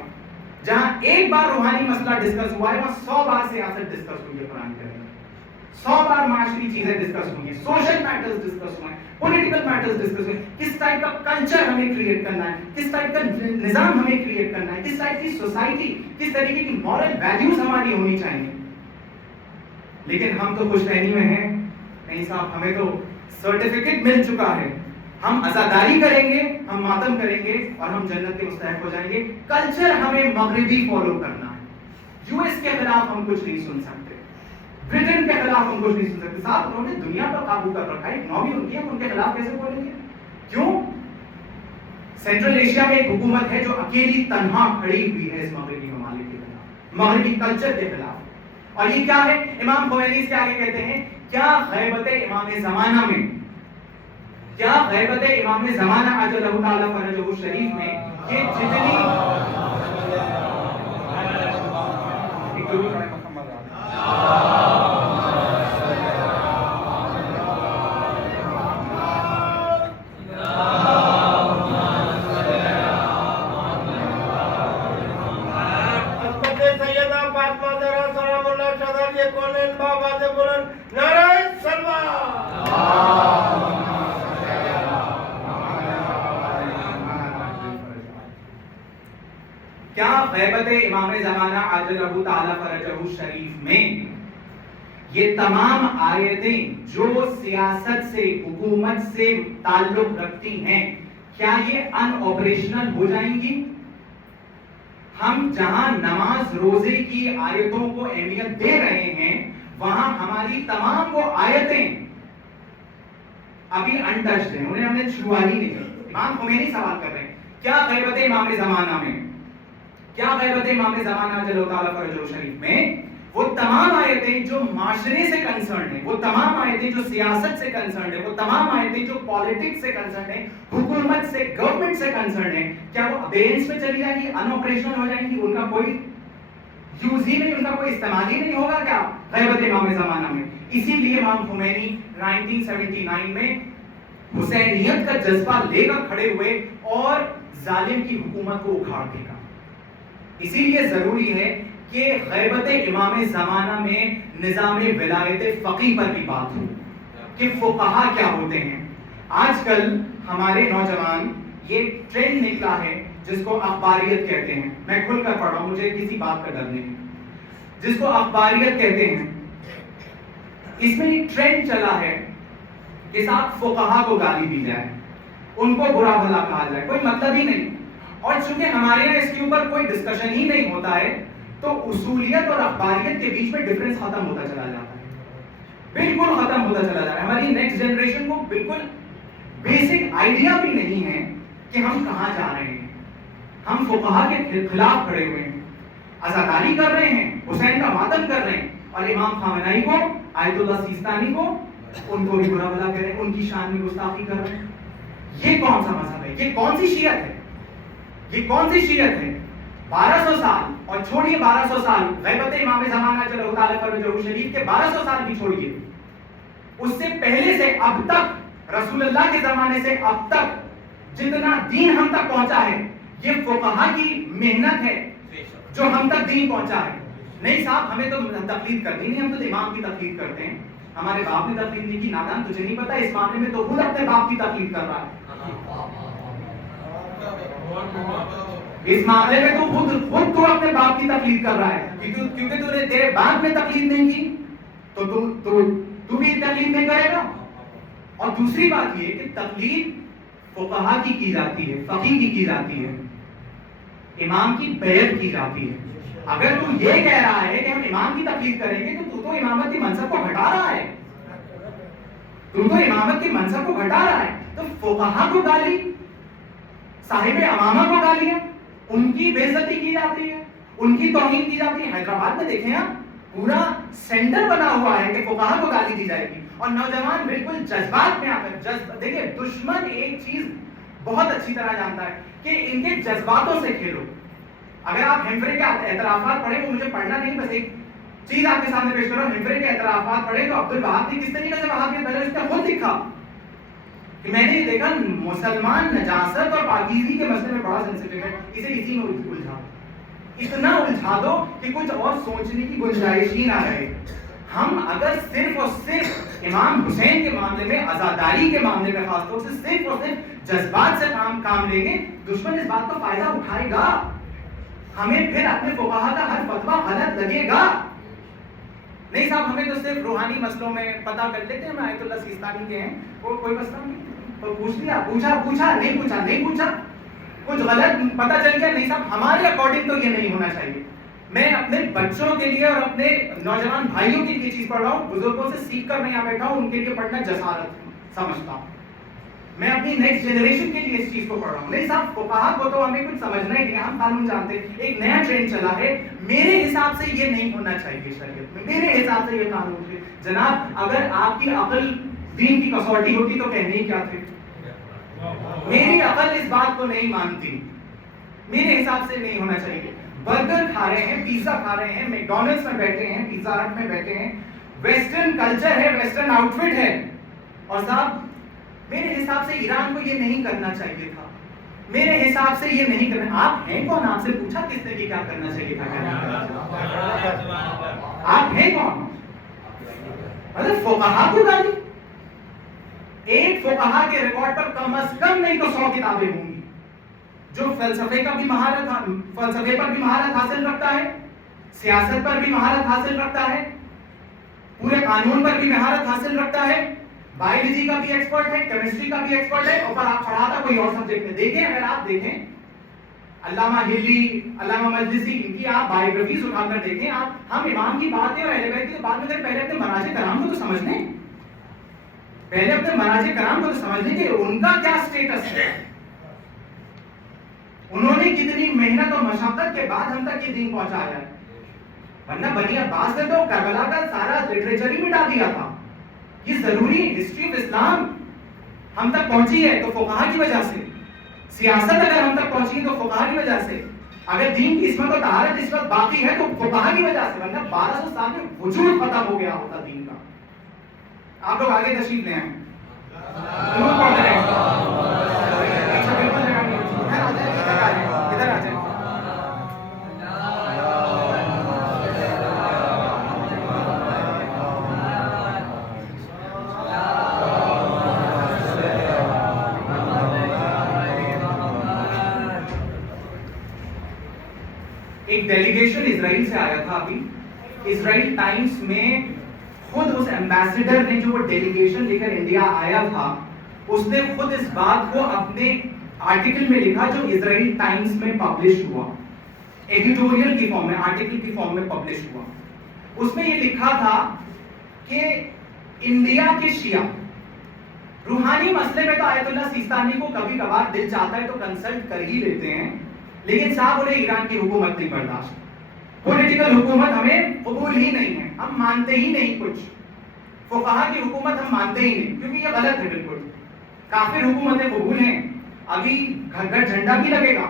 جہاں ایک بار روحانی مسئلہ ڈسکس ہوا ہے وہاں 100 بار سیاست ڈسکس ہوئی ہے قرآن کے اندر، 100 بار معاشری چیزیں ڈسکس ہوئی ہیں، سوشل میٹرز ڈسکس ہوئے ہیں، پولیٹیکل میٹرز ڈسکس ہوئے ہیں، کس ٹائپ کا کلچر ہمیں کریٹ کرنا ہے، کس ٹائپ کا نظام ہمیں کریٹ کرنا ہے، کس ٹائپ کی سوسائٹی، کس طریقے کی مورل ویلیوز ہماری ہونی چاہیے۔ لیکن ہم تو خوش رہنی میں ہیں، نہیں صاحب، ہمیں تو سرٹیفکیٹ مل چکا ہے، ہم عزاداری کریں گے، ہم ماتم کریں گے اور ہم جنت کے مستحق ہو جائیں گے۔ کلچر ہمیں مغربی فالو کرنا ہے۔ یو ایس کے خلاف ہم کچھ نہیں سن سکتے، برٹن کے خلاف ہم کچھ نہیں سن سکتے۔ صاحب انہوں نے دنیا پر قابو کر رکھا ہے، اکنامی ان کی ہے، ان کے خلاف کیسے بولیں گے؟ کیوں؟ سینٹرل ایشیا میں ایک حکومت ہے جو اکیلی تنہا کھڑی ہوئی ہے اس مغربی ممالک کے خلاف، مغربی کلچر کے خلاف۔ اور یہ کیا ہے؟ امام خمینی اس کے آگے کہتے ہیں، کیا غیبت امام زمانہ میں، کیا غیبت امام زمانہ عجلہ تعالی فرجہ شریف میں یہ جتنی کیا غیبت امام زمانہ عاجلہ تعالی فرجہ شریف میں یہ تمام آیتیں جو سیاست سے حکومت سے تعلق رکھتی ہیں کیا یہ ان آپریشنل ہو جائیں گی؟ ہم جہاں نماز روزے کی آیتوں کو اہمیت دے رہے ہیں وہاں ہماری تمام وہ آیتیں ابھی انٹچڈ ہیں، انہیں ہم نے چھوا ہی نہیں۔ امام خمینی سوال کر رہے ہیں کیا غیبت امام زمانہ میں، کیا غیبت امام زمانہ جل تعالی فرجہ شریف میں وہ تمام آیتیں جو معاشرے سے کنسرنڈ ہیں، وہ تمام آیتیں جو سیاست سے کنسرنڈ ہیں، وہ تمام آیتیں جو پالیٹکس سے کنسرنڈ ہیں، حکومت سے، گورنمنٹ سے کنسرنڈ ہیں، کیا وہ ابیئنس میں چلی جائیں گی، ان آپریشنل ہو جائیں گی، ان کا کوئی یوز ہی نہیں، ان کا کوئی استعمال ہی نہیں ہوگا کیا غیبت امام زمانہ میں؟ اسی لیے امام خمینی 1979 میں حسینیت کا جذبہ لے کر کھڑے ہوئے اور ظالم کی حکومت کو اکھاڑ دے گا۔ اسی لیے ضروری ہے کہ غیبت امام زمانہ میں نظام ولایت فقیہ پر بھی بات ہو کہ فقہا کیا ہوتے ہیں۔ آج کل ہمارے نوجوان یہ ٹرینڈ نکلا ہے جس کو اخباریت کہتے ہیں، میں کھل کر پڑھ رہا ہوں، مجھے کسی بات کا ڈر نہیں، جس کو اخباریت کہتے ہیں، اس میں ایک ٹرینڈ چلا ہے کہ صاحب فقہا کو گالی دی جائے، ان کو برا بھلا کہا جائے، کوئی مطلب ہی نہیں۔ اور چونکہ ہمارے یہاں اس کے اوپر کوئی ڈسکشن ہی نہیں ہوتا ہے تو اصولیت اور اخباریت کے بیچ میں ڈفرنس ختم ہوتا چلا جاتا ہے، بالکل ختم ہوتا چلا جا رہا ہے۔ ہماری نیکسٹ جنریشن کو بالکل بیسک آئیڈیا بھی نہیں ہے کہ ہم کہاں جا رہے ہیں۔ ہم فقہا کے خلاف کھڑے ہوئے ہیں، عزاداری کر رہے ہیں، حسین کا ماتم کر رہے ہیں، اور امام خامنہئی کو، آیت اللہ سیستانی کو، ان کو بھی برا بھلا کر رہے ہیں، ان کی شان میں گستاخی کر رہے ہیں۔ یہ کون سا مذہب ہے؟ یہ کون سی شیعت ہے؟ یہ کون سی شیعت ہے؟ 1200 سال، اور چھوڑیے 1200 سال، غیبت امام زمانہ جل تعالی فرجہ شریف کے 1200 سال بھی چھوڑیے، اس سے پہلے سے اب تک، رسول اللہ کے زمانے سے اب تک جتنا دین ہم تک پہنچا ہے یہ فقہا کی محنت ہے جو ہم تک دین پہنچا ہے۔ نہیں صاحب ہمیں تو تقلید کرنی نہیں، ہم تو امام کی تقلید کرتے ہیں، ہمارے باپ نے تقلید نہیں کی، نادان تجھے نہیں پتا، اس معاملے میں تو خود اپنے باپ کی تقلید کر رہا ہے، اس معاملے میں تو خود تو اپنے باپ کی تقلید کر رہا ہے، کیونکہ تو نے تیرے باپ نے تقلید نہیں کی تو بھی تقلید نہیں کرے گا۔ اور دوسری بات یہ کہ تقلید فقہا کی جاتی ہے، فقیہ کی جاتی ہے، امام کی بیعت کی جاتی ہے۔ اگر تو یہ کہہ رہا ہے کہ ہم امام کی تقلید کریں گے تو امامت کی منصب کو گھٹا رہا ہے، تو امامت کی منصب کو گھٹا رہا ہے۔ تو فقہا کو گالی، صاحب امامہ کو گالیاں، ان کی بے عزتی کی جاتی ہے، ان کی توہین کی جاتی ہے۔ حیدرآباد میں دیکھیں آپ، پورا سینٹر بنا ہوا ہے کہ فقہا کو گالی دی جائے گی، اور نوجوان بالکل جذبات میں آ کر دیکھیں، دشمن ایک چیز بہت اچھی طرح جانتا ہے کہ ان کے جذباتوں سے کھیلو۔ اگر آپ ہیمفرے کے اعترافات پڑھیں، وہ مجھے پڑھنا نہیں، بس ایک چیز آپ کے سامنے پیش کرو، ہیمفرے کے اعترافات پڑھیں تو عبدالوہاب نے کس طریقے سے وہابیت پہلے اس نے خود لکھا کہ میں نے دیکھا مسلمان نجاست اور پاکیزگی کے مسئلے میں بڑا سینسٹیو ہے، اسے اسی میں الجھا، اتنا الجھا دو کہ کچھ اور سوچنے کی گنجائش ہی نہ رہے۔ ہم اگر صرف اور صرف امام حسین کے معاملے میں، عزاداری کے معاملے میں خاص طور سے صرف اور صرف جذبات سے کام لیں گے، دشمن اس بات کا فائدہ اٹھائے گا، ہمیں پھر اپنے فقہا کا ہر فتویٰ غلط لگے گا۔ نہیں صاحب ہمیں تو صرف روحانی مسئلوں میں پتہ کر لیتے ہیں، ہم آیت اللہ سیستانی کے ہیں، کوئی مسئلہ نہیں، پوچھ لیا، پوچھا نہیں پوچھا، کچھ غلط پتہ چل گیا، نہیں صاحب ہمارے اکارڈنگ تو یہ نہیں ہونا چاہیے۔ میں اپنے بچوں کے لیے اور اپنے نوجوان بھائیوں کے لیے چیز پڑھ رہا ہوں، بزرگوں سے سیکھ کر میں یہاں بیٹھا ہوں، ان کے لیے پڑھنا جسارت سمجھتا ہوں، میں اپنی نیکسٹ جنریشن کے لیے اس چیز کو پڑھ رہا ہوں۔ نہیں صاحب فقہا کو تو ہمیں کچھ سمجھنا ہی نہیں، ہم قانون جانتے ہیں، ایک نیا ٹرینڈ چلا ہے، میرے حساب سے یہ نہیں ہونا چاہیے شریعت میں، میرے حساب سے یہ قانون ہے۔ جناب اگر آپ کی عقل دین کی کسوٹی ہوتی تو کہنے ہی کیا تھے، میری عقل اس بات کو نہیں مانتی، میرے حساب سے نہیں ہونا چاہیے۔ برگر کھا رہے ہیں، پیزا کھا رہے ہیں، میکڈونلڈس میں بیٹھے ہیں، پیزا ہٹ میں بیٹھے ہیں، ویسٹرن کلچر ہے، ویسٹرن آؤٹ فٹ ہے، اور صاحب میرے حساب سے ایران کو یہ نہیں کرنا چاہیے تھا، میرے حساب سے یہ نہیں کرنا۔ آپ ہیں کون؟ آپ سے پوچھا کس نے کہ کیا کرنا چاہیے تھا؟ آپ ہیں کون؟ مطلب فقہا کو گالی، ایک فقہا کے ریکارڈ پر کم از کم نہیں تو 100 کتابیں ہوں گی، جو فلسفے پر بھی مہارت حاصل رکھتا ہے, سیاست پر بھی مہارت حاصل رکھتا ہے, پورے قانون پر بھی مہارت حاصل رکھتا ہے, بایولوجی کا بھی ایکسپرٹ ہے, کیمسٹری کا بھی ایکسپرٹ ہے, اور آپ پڑھاتا کوئی اور سبجیکٹ میں. دیکھیں, اگر آپ دیکھیں علامہ ہلی, علامہ مجلسی, ان کی آپ بایوگرافیز اٹھا کر دیکھیں. آپ ہم امام کی باتیں اور اہل بیت کی بات میں کریں, پہلے اپنے مراجع کرام کو تو سمجھ لیں, پہلے اپنے مراجع کرام کو تو سمجھ لیں کہ ان کا کیا سٹیٹس ہے, انہوں نے کتنی محنت اور مشقت کے بعد ہم تک یہ دین پہنچایا ہے. ورنہ بنی عباس نے تو کربلا کا سارا لٹریچر ہی مٹا دیا تھا. یہ ضروری ہسٹری آف اسلام ہم تک پہنچی ہے تو فقہا کی وجہ سے, سیاست اگر ہم تک پہنچی ہے تو فقہا کی وجہ سے, اگر دین کی عصمت اور طہارت اس وقت باقی ہے تو فقہا کی وجہ سے, ورنہ 1200 سال میں وجود ختم ہو گیا ہوتا دین کا. آپ لوگ آگے تشریف لے آئیں. ادھر آ جائیں. ایک ڈیلیگیشن اسرائیل سے آیا تھا ابھی. اسرائیل ٹائمز میں خود اس ایمبیسڈر نے جو وہ ڈیلیگیشن لے کر انڈیا آیا تھا, اس نے خود اس بات کو اپنے آرٹیکل میں لکھا جو اسرائیل ٹائمز میں پبلش ہوا, ایڈیٹوریل کی فارم میں, آرٹیکل کی فارم میں پبلش ہوا. اس میں یہ لکھا تھا کہ انڈیا کے شیعہ روحانی مسئلے میں تو آیت اللہ سیستانی کو کبھی کبھار دل چاہتا ہے تو کنسلٹ کر ہی لیتے ہیں, لیکن صاحب انہیں ایران کی حکومت نہیں برداشت, پولیٹیکل حکومت ہمیں قبول ہی نہیں ہے, ہم مانتے ہی نہیں کچھ, فقہا کی حکومت ہم مانتے ہی نہیں کیونکہ یہ غلط ہے بالکل. کافر حکومتیں قبول ہیں, ابھی گھر گھر جھنڈا بھی لگے گا,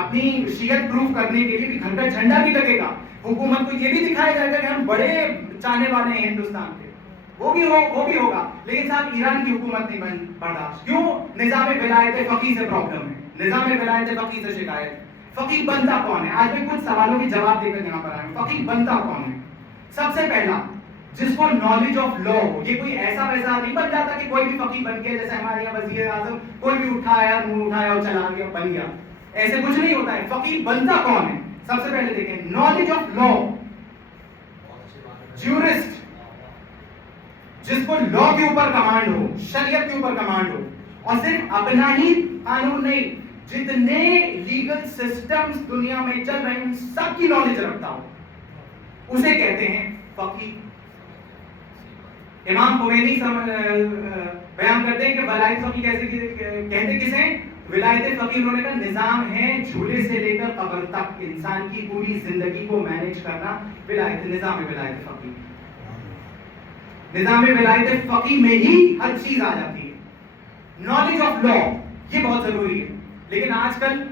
اپنی شیعت پروف کرنے کے لیے بھی گھر گھر جھنڈا بھی لگے گا, حکومت کو یہ بھی دکھایا جائے گا کہ ہم بڑے چاہنے والے ہیں ہندوستان کے, وہ بھی ہوگا, لیکن صاحب ایران کی حکومت نہیں برداشت. کیوں؟ نظام ولایت فقیہ سے پرابلم ہے, نظام ولایت فقیہ سے شکایت. فقیہ بنتا کون ہے؟ آج میں کچھ سوالوں کے جواب دے کر یہاں پر آیا ہوں. فقیہ بنتا کون ہے؟ سب سے پہلا جس کو نالج آف لا ہو. یہ کوئی ایسا ویسا نہیں بن جاتا کہ کوئی بھی فقیہ بن کے, جیسے ہمارے یہاں وزیر اعظم کوئی بھی اٹھایا منہ اٹھایا اور چلا گیا بن گیا, ایسے کچھ نہیں ہوتا ہے. فقیہ بنتا کون ہے؟ سب سے پہلے دیکھیں نالج آف لا, جیورسٹ, جس کو لا کے اوپر کمانڈ ہو, شریعت کے اوپر کمانڈ ہو, اور صرف اپنا ہی قانون نہیں, جتنے لیگل سسٹمز دنیا میں چل رہے ہیں سب کی نالج رکھتا ہو, اسے کہتے ہیں فقیہ. امام خمینی بیان کرتے ہیں کہ ولایت فقیہ کیسے کہتے کسے؟ ولایت فقیہ انہوں نے کہا نظام ہے جھولے سے لے کر قبر تک انسان کی پوری زندگی کو مینج کرنا ولایت, نظام ولایت فقیہ. نظام ولایت فقیہ میں ہی ہر چیز آ جاتی ہے. نالج آف لا یہ بہت ضروری ہے, لیکن آج کل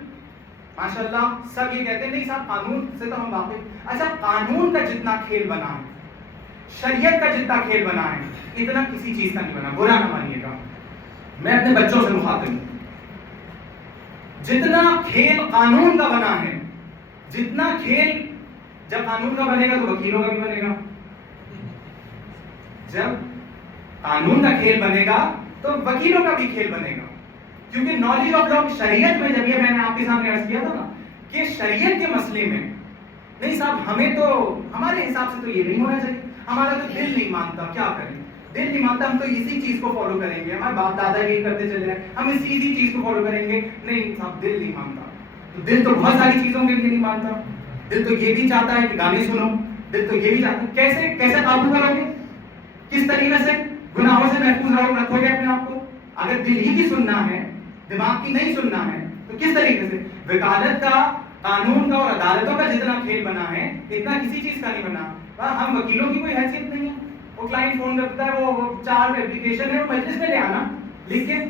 ماشاءاللہ سب یہ کہتے ہیں نہیں صاحب قانون سے تو ہم واقف. اچھا قانون کا جتنا کھیل بنا ہے, شریعت کا جتنا کھیل بنا ہے, اتنا کسی چیز کا نہیں بنا. برا نہ مانیے گا, میں اپنے بچوں سے مخاطب ہوں. جتنا کھیل قانون کا بنا ہے, جتنا کھیل جب قانون کا بنے گا تو وکیلوں کا بھی بنے گا. جب قانون کا کھیل بنے گا تو وکیلوں کا بھی کھیل بنے گا, کیونکہ نالج آف لا شریعت میں, جب یہ میں نے آپ کے سامنے عرض کیا تھا نا کہ شریعت کے مسئلے میں نہیں صاحب ہمیں تو ہمارے حساب سے تو یہ نہیں ہونا چاہیے, ہمارا تو دل نہیں مانتا, کیا کریں, دل نہیں مانتا, ہم تو اسی چیز کو فالو کریں گے, ہمارے باپ دادا یہی کرتے چلے ہیں, ہم اسی چیز کو فالو کریں گے. نہیں صاحب دل نہیں مانتا, تو دل تو بہت ساری چیزوں کے لیے نہیں مانتا. دل تو یہ بھی چاہتا ہے کہ گانے سنو, دل تو یہ بھی چاہتا ہے. کیسے کیسے قابو کرو گے, کس طریقے سے گناہوں سے محفوظ رکھو گے اپنے آپ کو؟ اگر دل ہی کی سننا ہے, دماغ کی نہیں سننا ہے, تو کس طریقے سے؟ وکالت کا, قانون کا اور عدالتوں کا جتنا کھیل بنا ہے اتنا کسی چیز کا نہیں بنا. ہم وکیلوں کی کوئی حیثیت نہیں ہے, وہ کلائنٹ فون کرتا ہے, وہ 4 اپلیکیشن ہے, وہ مجلس میں لے آنا, لیکن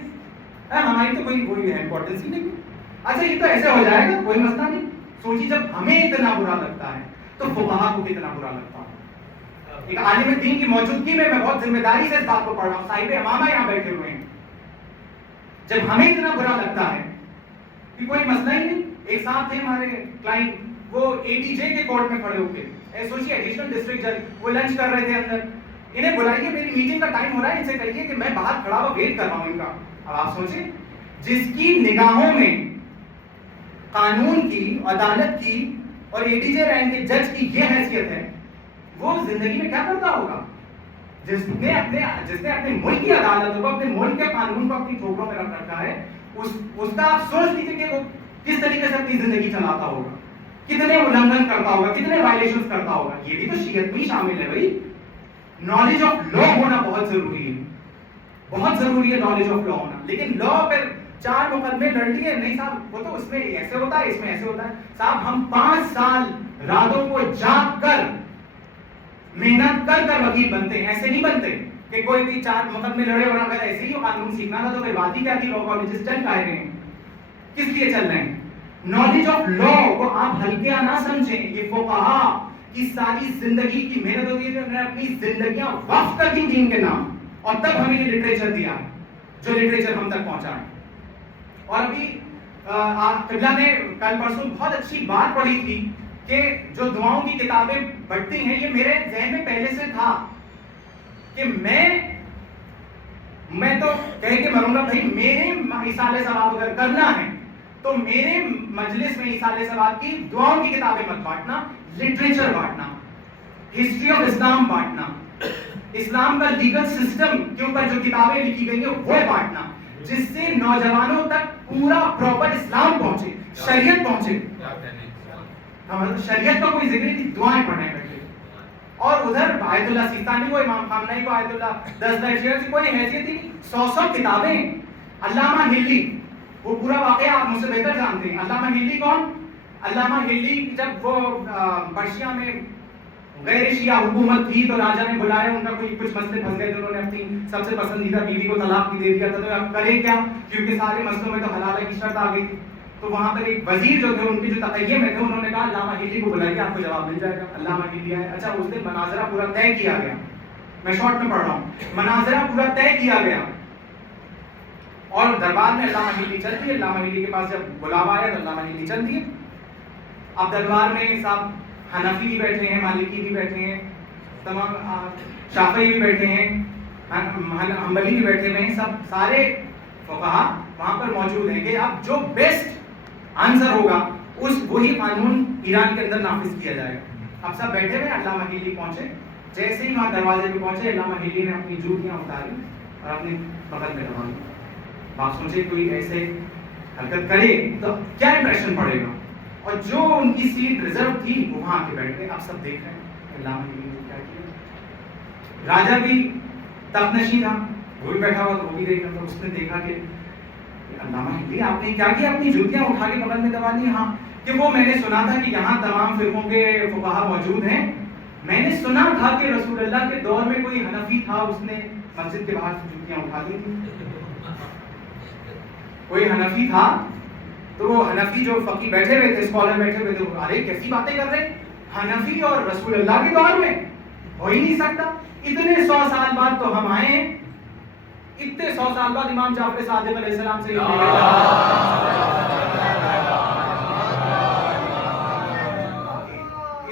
ہماری تو کوئی امپورٹنس ہی نہیں. اچھا یہ تو ایسے ہو جائے گا, کوئی مسئلہ نہیں. سوچی جب ہمیں اتنا برا لگتا ہے تو فقہا کو کتنا برا لگتا ہے. ایک عالم دین کی موجودگی میں بہت ذمہ داری سے اس بات کو پڑھ رہا ہوں, صاحب امامہ یہاں بیٹھے ہوئے ہیں. جب ہمیں اتنا برا لگتا ہے کہ کوئی مسئلہ ہی نہیں. ایک صاحب تھے ہمارے کلائنٹ, وہ ADJ کے کورٹ میں کھڑے ہو کے, ایسوسی ایڈیشنل ڈسٹرکٹ جج, وہ لنچ کر رہے تھے اندر. انہیں بلائیے, میری میٹنگ کا ٹائم ہو رہا ہے, ان سے کہیے کہ میں باہر کھڑا ہوا ویٹ کر رہا ہوں ان کا. اب آپ سوچیں, جس کی نگاہوں میں قانون کی، عدالت کی اور ADJ رینک کے جج کی یہ حیثیت ہے، وہ زندگی میں کیا کرتا ہوگا؟ جس نے اپنے ملک کی عدالتوں کو، اپنے ملک کے قانون کو اپنی ٹھوکروں میں رکھ رکھا ہے، اس کا آپ سوچ لیجیے کہ وہ کس طریقے سے اپنی زندگی چلاتا ہوگا، کتنے النگھن کرتا ہوگا، کتنے وائلیشنز کرتا ہوگا. یہ بھی تو شریعت میں شامل ہے بھائی. نالج آف لا ہونا بہت ضروری ہے، بہت ضروری ہے نالج آف لا ہونا. لیکن لا پر 4 مقدمے لڑ لیے نہیں صاحب، وہ تو اس میں ایسے ہوتا ہے، اس میں ایسے ہوتا ہے. صاحب ہم 5 سال راتوں کو جاگ کر محنت کر کر وکیل بنتے ہیں، ایسے نہیں بنتے کہ کوئی بھی 4 مقدمے لڑے اور اگر ایسے ہی قانون سیکھنا تھا تو پھر بات ہی کیا تھی. لا کالجز چل کائے گئے ہیں، کس لیے چل رہے ہیں؟ نالج آف لا کو آپ ہلکا نہ سمجھیں. یہ فقہا کی ساری زندگی کی محنت ہوتی ہے کہ انہوں نے اپنی زندگیاں وقف کر دی دین کے نام، اور تب ہمیں یہ لٹریچر دیا ہے جو لٹریچر ہم تک پہنچا ہے. اور ابھی قبلہ نے کل پرسوں بہت اچھی بات پڑھی تھی کہ جو دعاؤں کی کتابیں بڑھتی ہیں، یہ میرے ذہن میں پہلے سے تھا کہ میں تو کہہ کے مروں گا بھائی، میرے ایصال ثواب اگر کرنا ہے تو میرے مجلس میں ایصال ثواب کی دعاؤں کی کتابیں مت بانٹنا، لٹریچر بانٹنا، ہسٹری آف اسلام بانٹنا، اسلام کا لیگل سسٹم کے اوپر جو کتابیں لکھی گئی ہیں وہ بانٹنا، جس سے نوجوانوں تک پورا پراپر اسلام پہنچے، شریعت پہنچے. شریعت کا کوئی ذکر نہیں، دعائیں پڑھنے بیٹھے. اور ادھر آیت اللہ سیستانی کو، امام خامنہی کو آیت اللہ 10 بیشیر کی کوئی حیثیت ہی نہیں. 100 کتابیں. علامہ ہلی، وہ پورا واقعہ آپ مجھ سے بہتر جانتے ہیں. علامہ ہلی کون؟ علامہ ہلی جب وہ پرشیا میں غیر شیعہ حکومت تھی تو راجا نے بلایا، ان کا کچھ مسئلے پھنس گئے تھے، انہوں نے اپنی سب سے پسندیدہ بیوی کو طلاق بھی دے دیا تھا. تو اب کریں کیا، کیونکہ سارے مسئلوں میں تو حلالہ کی شرط آ گئی. تو وہاں پر ایک وزیر جو تھے، ان کے جو تقیہ میں تھے، انہوں نے کہا علامہ ہلی کو بلائیے، آپ کو جواب مل جائے گا. علامہ ہلی آئے. اچھا، اس دن مناظرہ پورا طے کیا گیا. میں شارٹ میں پڑھ رہا ہوں. مناظرہ پورا طے کیا گیا اور دربار میں علامہ ہلی چل دیے. علامہ ہلی کے پاس جب بلاوا آیا تو علامہ ہلی چل دیے. اب دربار میں صاحب حنفی بھی بیٹھے ہیں، مالکی بھی بیٹھے ہیں، تمام شافعی بھی بیٹھے ہیں، حنبلی بھی بیٹھے ہوئے ہیں. سارے فقہا وہاں پر موجود ہیں کہ اب جو بیسٹ آنسر ہوگا وہی قانون ایران کے اندر نافذ کیا جائے گا. اب سب بیٹھے ہوئے. علامہ ہلی پہنچے. جیسے ہی وہاں دروازے پہ پہنچے، علامہ ہلی نے اپنی جوتیاں اتاری اور اپنے بغل میں رکھ دی. آپ سوچے کوئی ایسے حرکت کرے تو کیا امپریشن پڑے گا. اور جو ان کی سیٹ ریزرو تھی وہ وہاں کے بیٹھ گئے. آپ سب دیکھ رہے ہیں علامہ ہلی نے کیا کیا. راجا بھی تخت نشین تھا، وہ بھی بیٹھا ہوا تھا، وہ بھی دیکھ رہا تھا. اس نے دیکھا کہ علامہ ہلی آپ نے کیا کیا، اپنی جوتیاں اٹھا کے بغل میں دبا دی. ہاں، کہ وہ میں نے سنا تھا کہ یہاں تمام فرقوں کے فقہا موجود ہیں. میں نے سنا تھا کہ رسول اللہ کے دور میں کوئی حنفی تھا، اس نے مسجد کے باہر سے جوتیاں اٹھا دی تھی. کوئی حنفی تھا تو وہ حنفی جو فقی بیٹھے ہوئے تھے، اسکالر بیٹھے ہوئے تھے، ارے کیسی باتیں کر رہے ہیں، حنفی اور رسول اللہ کے دور میں ہو ہی نہیں سکتا. اتنے 100 سال بعد تو ہم آئے ہیں. اتنے 100 سال بعد امام جعفر صادق علیہ السلام سے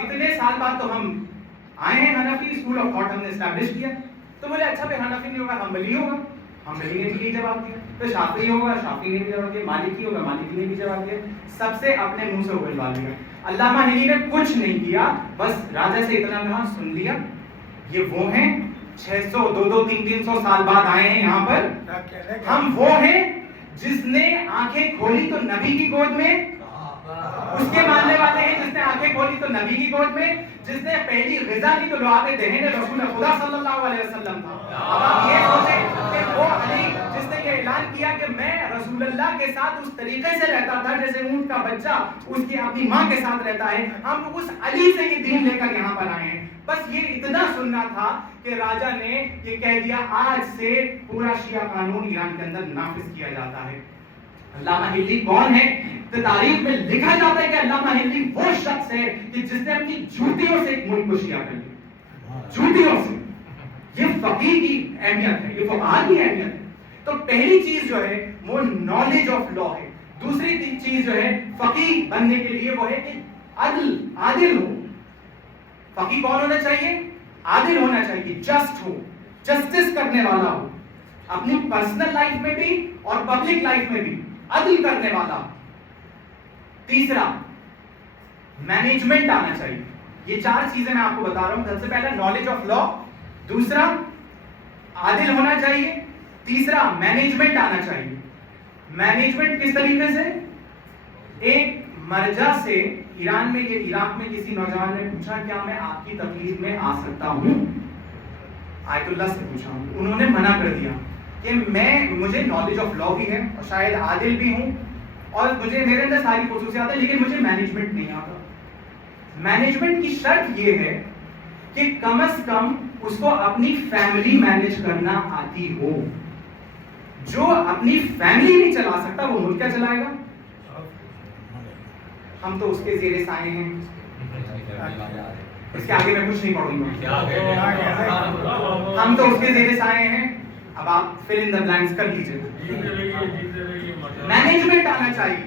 اتنے سال بعد تو ہم آئے ہیں. حنفی اسکول آف تھاٹ ہم نے اسٹیبلش کیا. تو بولے اچھا پھر حنفی نہیں ہوگا، حنبلی ہوگا. حنبلی نے بھی یہی جواب دیا. پھر شافعی ہوگا، شافعی نے بھی جواب دیا. مالکی ہوگا، مالکی نے بھی جواب دیا. سب سے اپنے منہ سے اگلوا لیا. علامہ ہلی نے کچھ نہیں کیا، بس راجا سے اتنا کہا، سن لیا یہ وہ ہیں 600 200 300 سال بعد آئے ہیں یہاں پر. ہم وہ ہیں جس نے آنکھیں کھولی تو نبی کی گود میں، اس کے ماننے والے ہیں جس نے آنکھیں کھولی تو نبی کی گود میں، جس نے پہلی غذا کی تو لعاب دہن رسول خدا صلی اللہ علیہ وسلم تھا. اب آپ یہ سوچیں کہ وہ علی جس نے یہ اعلان کیا کہ میں رسول اللہ کے ساتھ اس طریقے سے رہتا تھا جیسے اونٹ کا بچہ اس کی اپنی ماں کے ساتھ رہتا ہے، ہم اس علی سے یہ دین لے کر یہاں پر آئے ہیں. بس یہ اتنا سننا تھا کہ راجا نے یہ کہہ دیا آج سے پورا شیعہ قانون ایران کے اندر نافذ کیا جاتا ہے. علامہ ہلی کون ہے؟ تو تاریخ میں لکھا جاتا ہے کہ علامہ ہلی وہ شخص ہے کہ جس نے اپنی جوتیوں سے ایک ملک کو شیعہ کر لیا. جوتیوں سے. یہ فقیہ کی اہمیت ہے، یہ فقہا کی اہمیت ہے. تو پہلی چیز جو ہے وہ نالج آف لا ہے. دوسری چیز جو ہے فقیہ بننے کے لیے وہ ہے کہ عادل ہو. فقیہ کون ہونا چاہیے؟ عادل ہونا چاہیے، جسٹ ہو، جسٹس کرنے والا ہو، اپنی پرسنل لائف میں بھی اور پبلک لائف میں بھی عدل کرنے والا. تیسرا مینجمنٹ آنا چاہیے. یہ 4 چیزیں میں آپ کو بتا رہا ہوں. سب سے پہلا نالج آف لا, دوسرا عادل ہونا چاہیے, تیسرا مینجمنٹ آنا چاہیے. مینجمنٹ کس طریقے سے؟ ایک مرجع سے ایران میں یہ عراق میں کسی نوجوان نے پوچھا کیا میں آپ کی تقریر میں آ سکتا ہوں؟ آیت اللہ سے پوچھا. انہوں نے منع کر دیا کہ مجھے نالج آف لا بھی ہے اور شاید عادل بھی ہوں اور مجھے میرے اندر ساری خصوصیات ہیں, لیکن مجھے مینجمنٹ نہیں آتا. مینجمنٹ کی شرط یہ ہے کہ کم از کم اس کو اپنی فیملی مینج کرنا آتی ہو. جو اپنی فیملی نہیں چلا سکتا وہ ملک کیا چلائے گا؟ ہم تو اس کے زیر سائے ہیں. اس کے آگے میں کچھ نہیں پڑھوں گا. ہم تو اس کے زیر سائے ہیں. اب آپ فل ان دا بلینکس کر لیجیے. مینجمنٹ آنا چاہیے,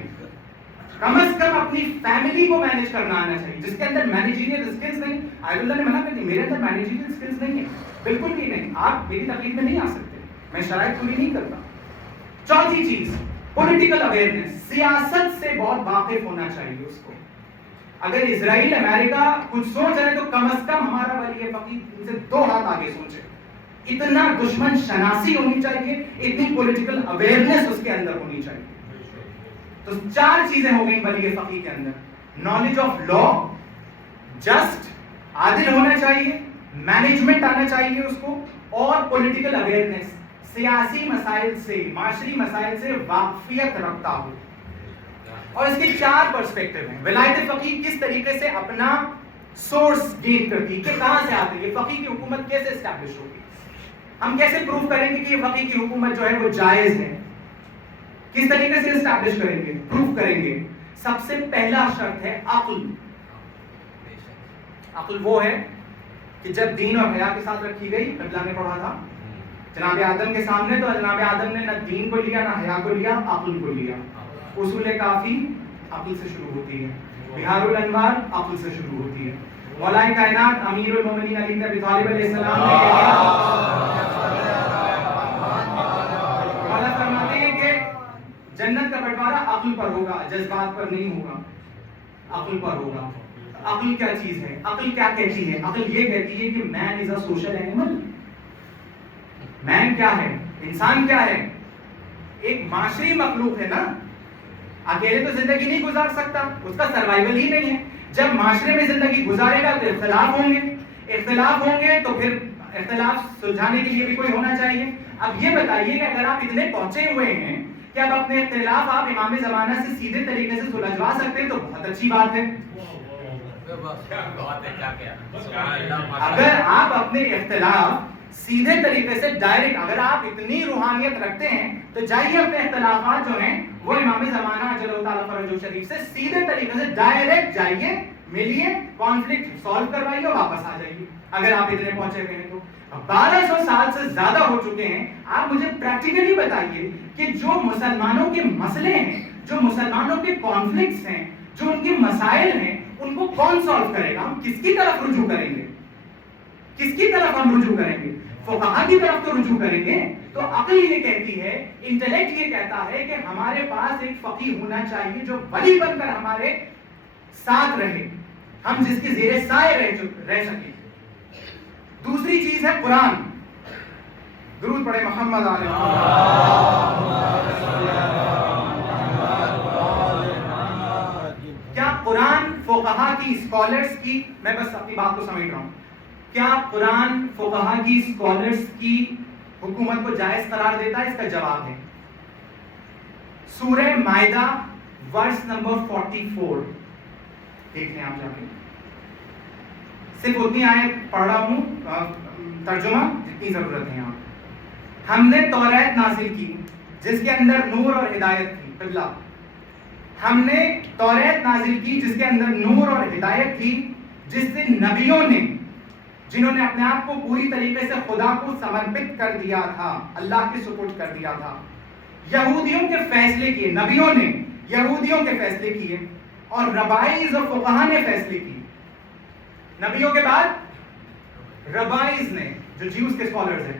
کم از کم اپنی فیملی کو مینج کرنا آنا چاہیے. جس کے اندر مینیجریل اسکلز نہیں, آئے اللہ نے منع کر دی, میرے اندر مینیجریل اسکلز نہیں ہے, بالکل بھی نہیں, آپ میری تکلیف میں نہیں آ سکتے, میں شرائط پوری نہیں کرتا. چوتھی چیز پولیٹیکل اویئرنس, سیاست سے بہت واقف ہونا چاہیے اس کو. اگر اسرائیل امریکہ کچھ سوچ رہے تو کم از کم ہمارا ولی فقیر ان سے 2 ہاتھ آگے سوچے. اتنا دشمن شناسی ہونی چاہیے, اتنی پولیٹیکل اویئرنس اس کے اندر ہونی چاہیے. تو 4 چیزیں ہو گئی ولی فقیر کے اندر. نالج آف لا, جسٹ عادل ہونا چاہیے, مینجمنٹ آنا چاہیے اس کو, اور پولیٹیکل اویئرنس, سیاسی مسائل سے, معاشری مسائل سے واقفیت رکھتا ہو. اور اس کے 4 پرسپیکٹو ہیں. ولایت فقیہ کس طریقے سے اپنا سورس گین کرتی ہے, کہ کہاں سے آتی ہے, فقیہ کی حکومت کیسے اسٹیبلش ہوگی, ہم کیسے پروف کریں گے کہ یہ فقیہ کی حکومت جو ہے وہ جائز ہے, کس طریقے سے اسٹیبلش کریں گے, پروف کریں گے. سب سے پہلا شرط ہے عقل. عقل وہ ہے کہ جب دین اور حیا کے ساتھ رکھی گئی, اللہ نے پڑھا تھا جناب آدم کے سامنے, تو جناب آدم نے نہ دین کو لیا, نہ حیا کو لیا, عقل کو لیا. اصول کافی عقل سے شروع ہوتی ہے, بہار الانوار عقل سے شروع ہوتی ہے. مولا کائنات امیر المومنین علی بن ابی طالب علیہ السلام نے مولا فرماتے ہیں کہ جنت کا بٹوارا عقل پر ہوگا, جذبات پر نہیں ہوگا, عقل پر ہوگا. عقل کیا چیز ہے, عقل کیا کہتی ہے؟ عقل یہ کہتی ہے کہ مین از اے سوشل اینیمل. مین کیا ہے, انسان کیا ہے, ایک معاشری مخلوق ہے نا. اکیلے تو زندگی نہیں گزار سکتا, اس کا سروائیول ہی نہیں ہے. جب معاشرے میں زندگی گزارے گا تو اختلاف ہوں گے, اختلاف ہوں گے تو پھر اختلاف سلجھانے کے لیے بھی کوئی ہونا چاہیے. اب یہ بتائیے کہ اگر آپ اتنے پہنچے ہوئے ہیں کہ اب اپنے اختلاف آپ امام زمانہ سے سیدھے طریقے سے سلجھوا سکتے ہیں تو بہت اچھی بات ہے. اگر آپ اپنے اختلاف سیدھے طریقے سے ڈائریکٹ, اگر آپ اتنی روحانیت رکھتے ہیں تو جائیے اپنے اختلافات جو ہیں وہ امام زمانہ اجل اللہ تعالیٰ فرجہ شریف سے سیدھے طریقے سے ڈائریکٹ جائیے, ملیے, کانفلکٹ سالو کروائیے اور واپس آ جائیے. اگر آپ اتنے پہنچے ہوئے ہیں تو 1200 سال سے زیادہ ہو چکے ہیں. آپ مجھے پریکٹیکلی بتائیے کہ جو مسلمانوں کے مسئلے ہیں, جو مسلمانوں کے کانفلکٹس ہیں, جو ان کے مسائل ہیں, ان کو کون سالو کرے گا؟ ہم کس کی طرف رجوع کریں گے, کس کی طرف ہم رجوع کریں گے؟ فقہاء کی طرف تو رجوع کریں گے. تو عقل یہ کہتی ہے, انٹلیکٹ یہ کہتا ہے کہ ہمارے پاس ایک فقیہ ہونا چاہیے جو ولی بن کر ہمارے ساتھ رہے, ہم جس کے زیر سائے رہ سکیں. دوسری چیز ہے قرآن. درود پڑھے محمد علیہ کیا قرآن فقہاء کی, اسکالرز کی, میں بس اپنی بات کو سمجھ رہا ہوں, کیا قرآن فقہاء کی, اسکالرز کی حکومت کو جائز قرار دیتا ہے؟ اس کا جواب ہے سورہ مائدہ ورس نمبر 44. دیکھ لیں آپ جا کے, صرف اتنی آیت پڑھ رہا ہوں, ترجمہ جتنی ضرورت ہے یہاں. ہم نے توریت نازل کی جس کے اندر نور اور ہدایت تھی. قبلہ, ہم نے توریت نازل کی جس کے اندر نور اور ہدایت تھی, جس سے نبیوں نے, جنہوں نے اپنے آپ کو پوری طریقے سے خدا کو سمرپت کر دیا تھا, اللہ کے سپرد کر دیا تھا. یہودیوں کے فیصلے کیے, نبیوں نے یہودیوں کے فیصلے کیے, اور ربائز اور فقہاء نے فیصلے کیے. نبیوں کے بعد ربائز نے, جو جیوز کے اسکالرز ہیں,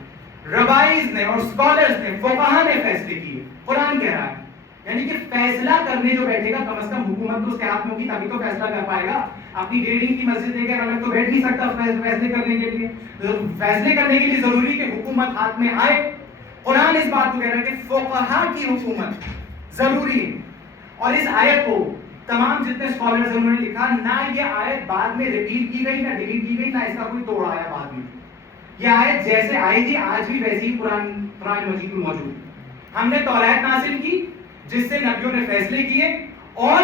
ربائز نے اور اسکالرز نے, فقہاء نے فیصلے کیے. قرآن کہہ رہا ہے, یعنی کہ فیصلہ کرنے جو بیٹھے گا کم از کم حکومت تو اس کے ہاتھ میں ہوگی تبھی تو فیصلہ کر پائے گا. اپنی ڈیڑھ کی مسجد دے کر الگ تو بیٹھ نہیں سکتا فیصلے کرنے کے لیے. فیصلے کرنے کے لیے ضروری کہ حکومت ہاتھ میں آئے. قرآن اس بات کو کہہ رہا ہے کہ فقہا کی حکومت ضروری ہے. اور اس آیت کو تمام جتنے اسکالرز انہوں نے لکھا, نہ یہ آیت بعد میں ریپیٹ کی گئی نہ ڈیلیٹ کی گئی, نہ اس کا کوئی توڑ آیا بعد میں. یہ آیت جیسے آئی تھی آج بھی ویسی ہی قرآن مجید میں موجود. ہم نے توریت نازل کی جس سے نبیوں نے فیصلے کیے اور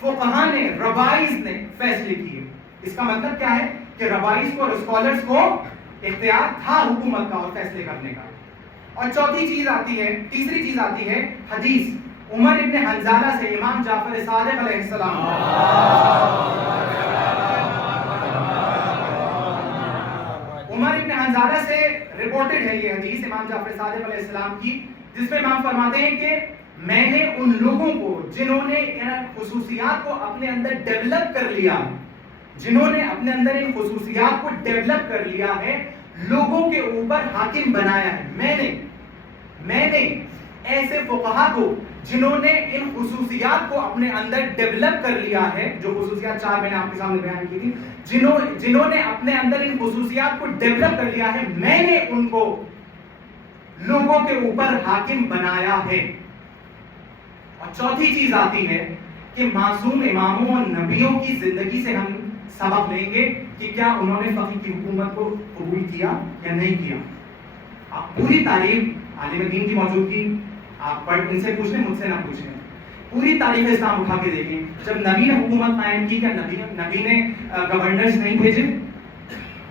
فقہا نے ربائز نے فیصلے کیے. اس کا مطلب کیا ہے کہ ربائز کو اور اسکالرز کو اختیار تھا حکومت کا اور فیصلے کرنے کا. اور چوتھی چیز آتی ہے, تیسری چیز آتی ہے حدیث. عمر ابن حنظلہ سے امام جعفر صادق علیہ السلام عمر ابن حنظلہ سے رپورٹڈ ہے یہ حدیث امام جعفر صادق علیہ السلام کی, جس میں امام فرماتے ہیں کہ میں نے ان لوگوں کو جنہوں نے ان خصوصیات کو اپنے اندر ڈیولپ کر لیا, جنہوں نے اپنے اندر ان خصوصیات کو ڈیولپ کر لیا ہے, لوگوں کے اوپر حاکم بنایا ہے. میں نے ایسے فقہا کو جنہوں نے ان خصوصیات کو اپنے اندر ڈیولپ کر لیا ہے, جو خصوصیات چار میں نے آپ کے سامنے بیان کی تھی, جنہوں نے اپنے اندر ان خصوصیات کو ڈیولپ کر لیا ہے, میں نے ان کو لوگوں کے اوپر حاکم بنایا ہے. اور چوتھی چیز آتی ہے کہ معصوم اماموں اور نبیوں کی زندگی سے ہم سبق لیں گے کہ کیا انہوں نے فقہ کی حکومت کو قبول کیا یا نہیں کیا. آپ پوری تاریخ عالم دین کی موجودگی آپ پڑھ ان سے پوچھ لیں, مجھ سے نہ پوچھیں, پوری تاریخ اسلام اٹھا کے دیکھیں. جب نبی نے حکومت قائم کی, کیا نبی نے گورنرز نہیں بھیجے؟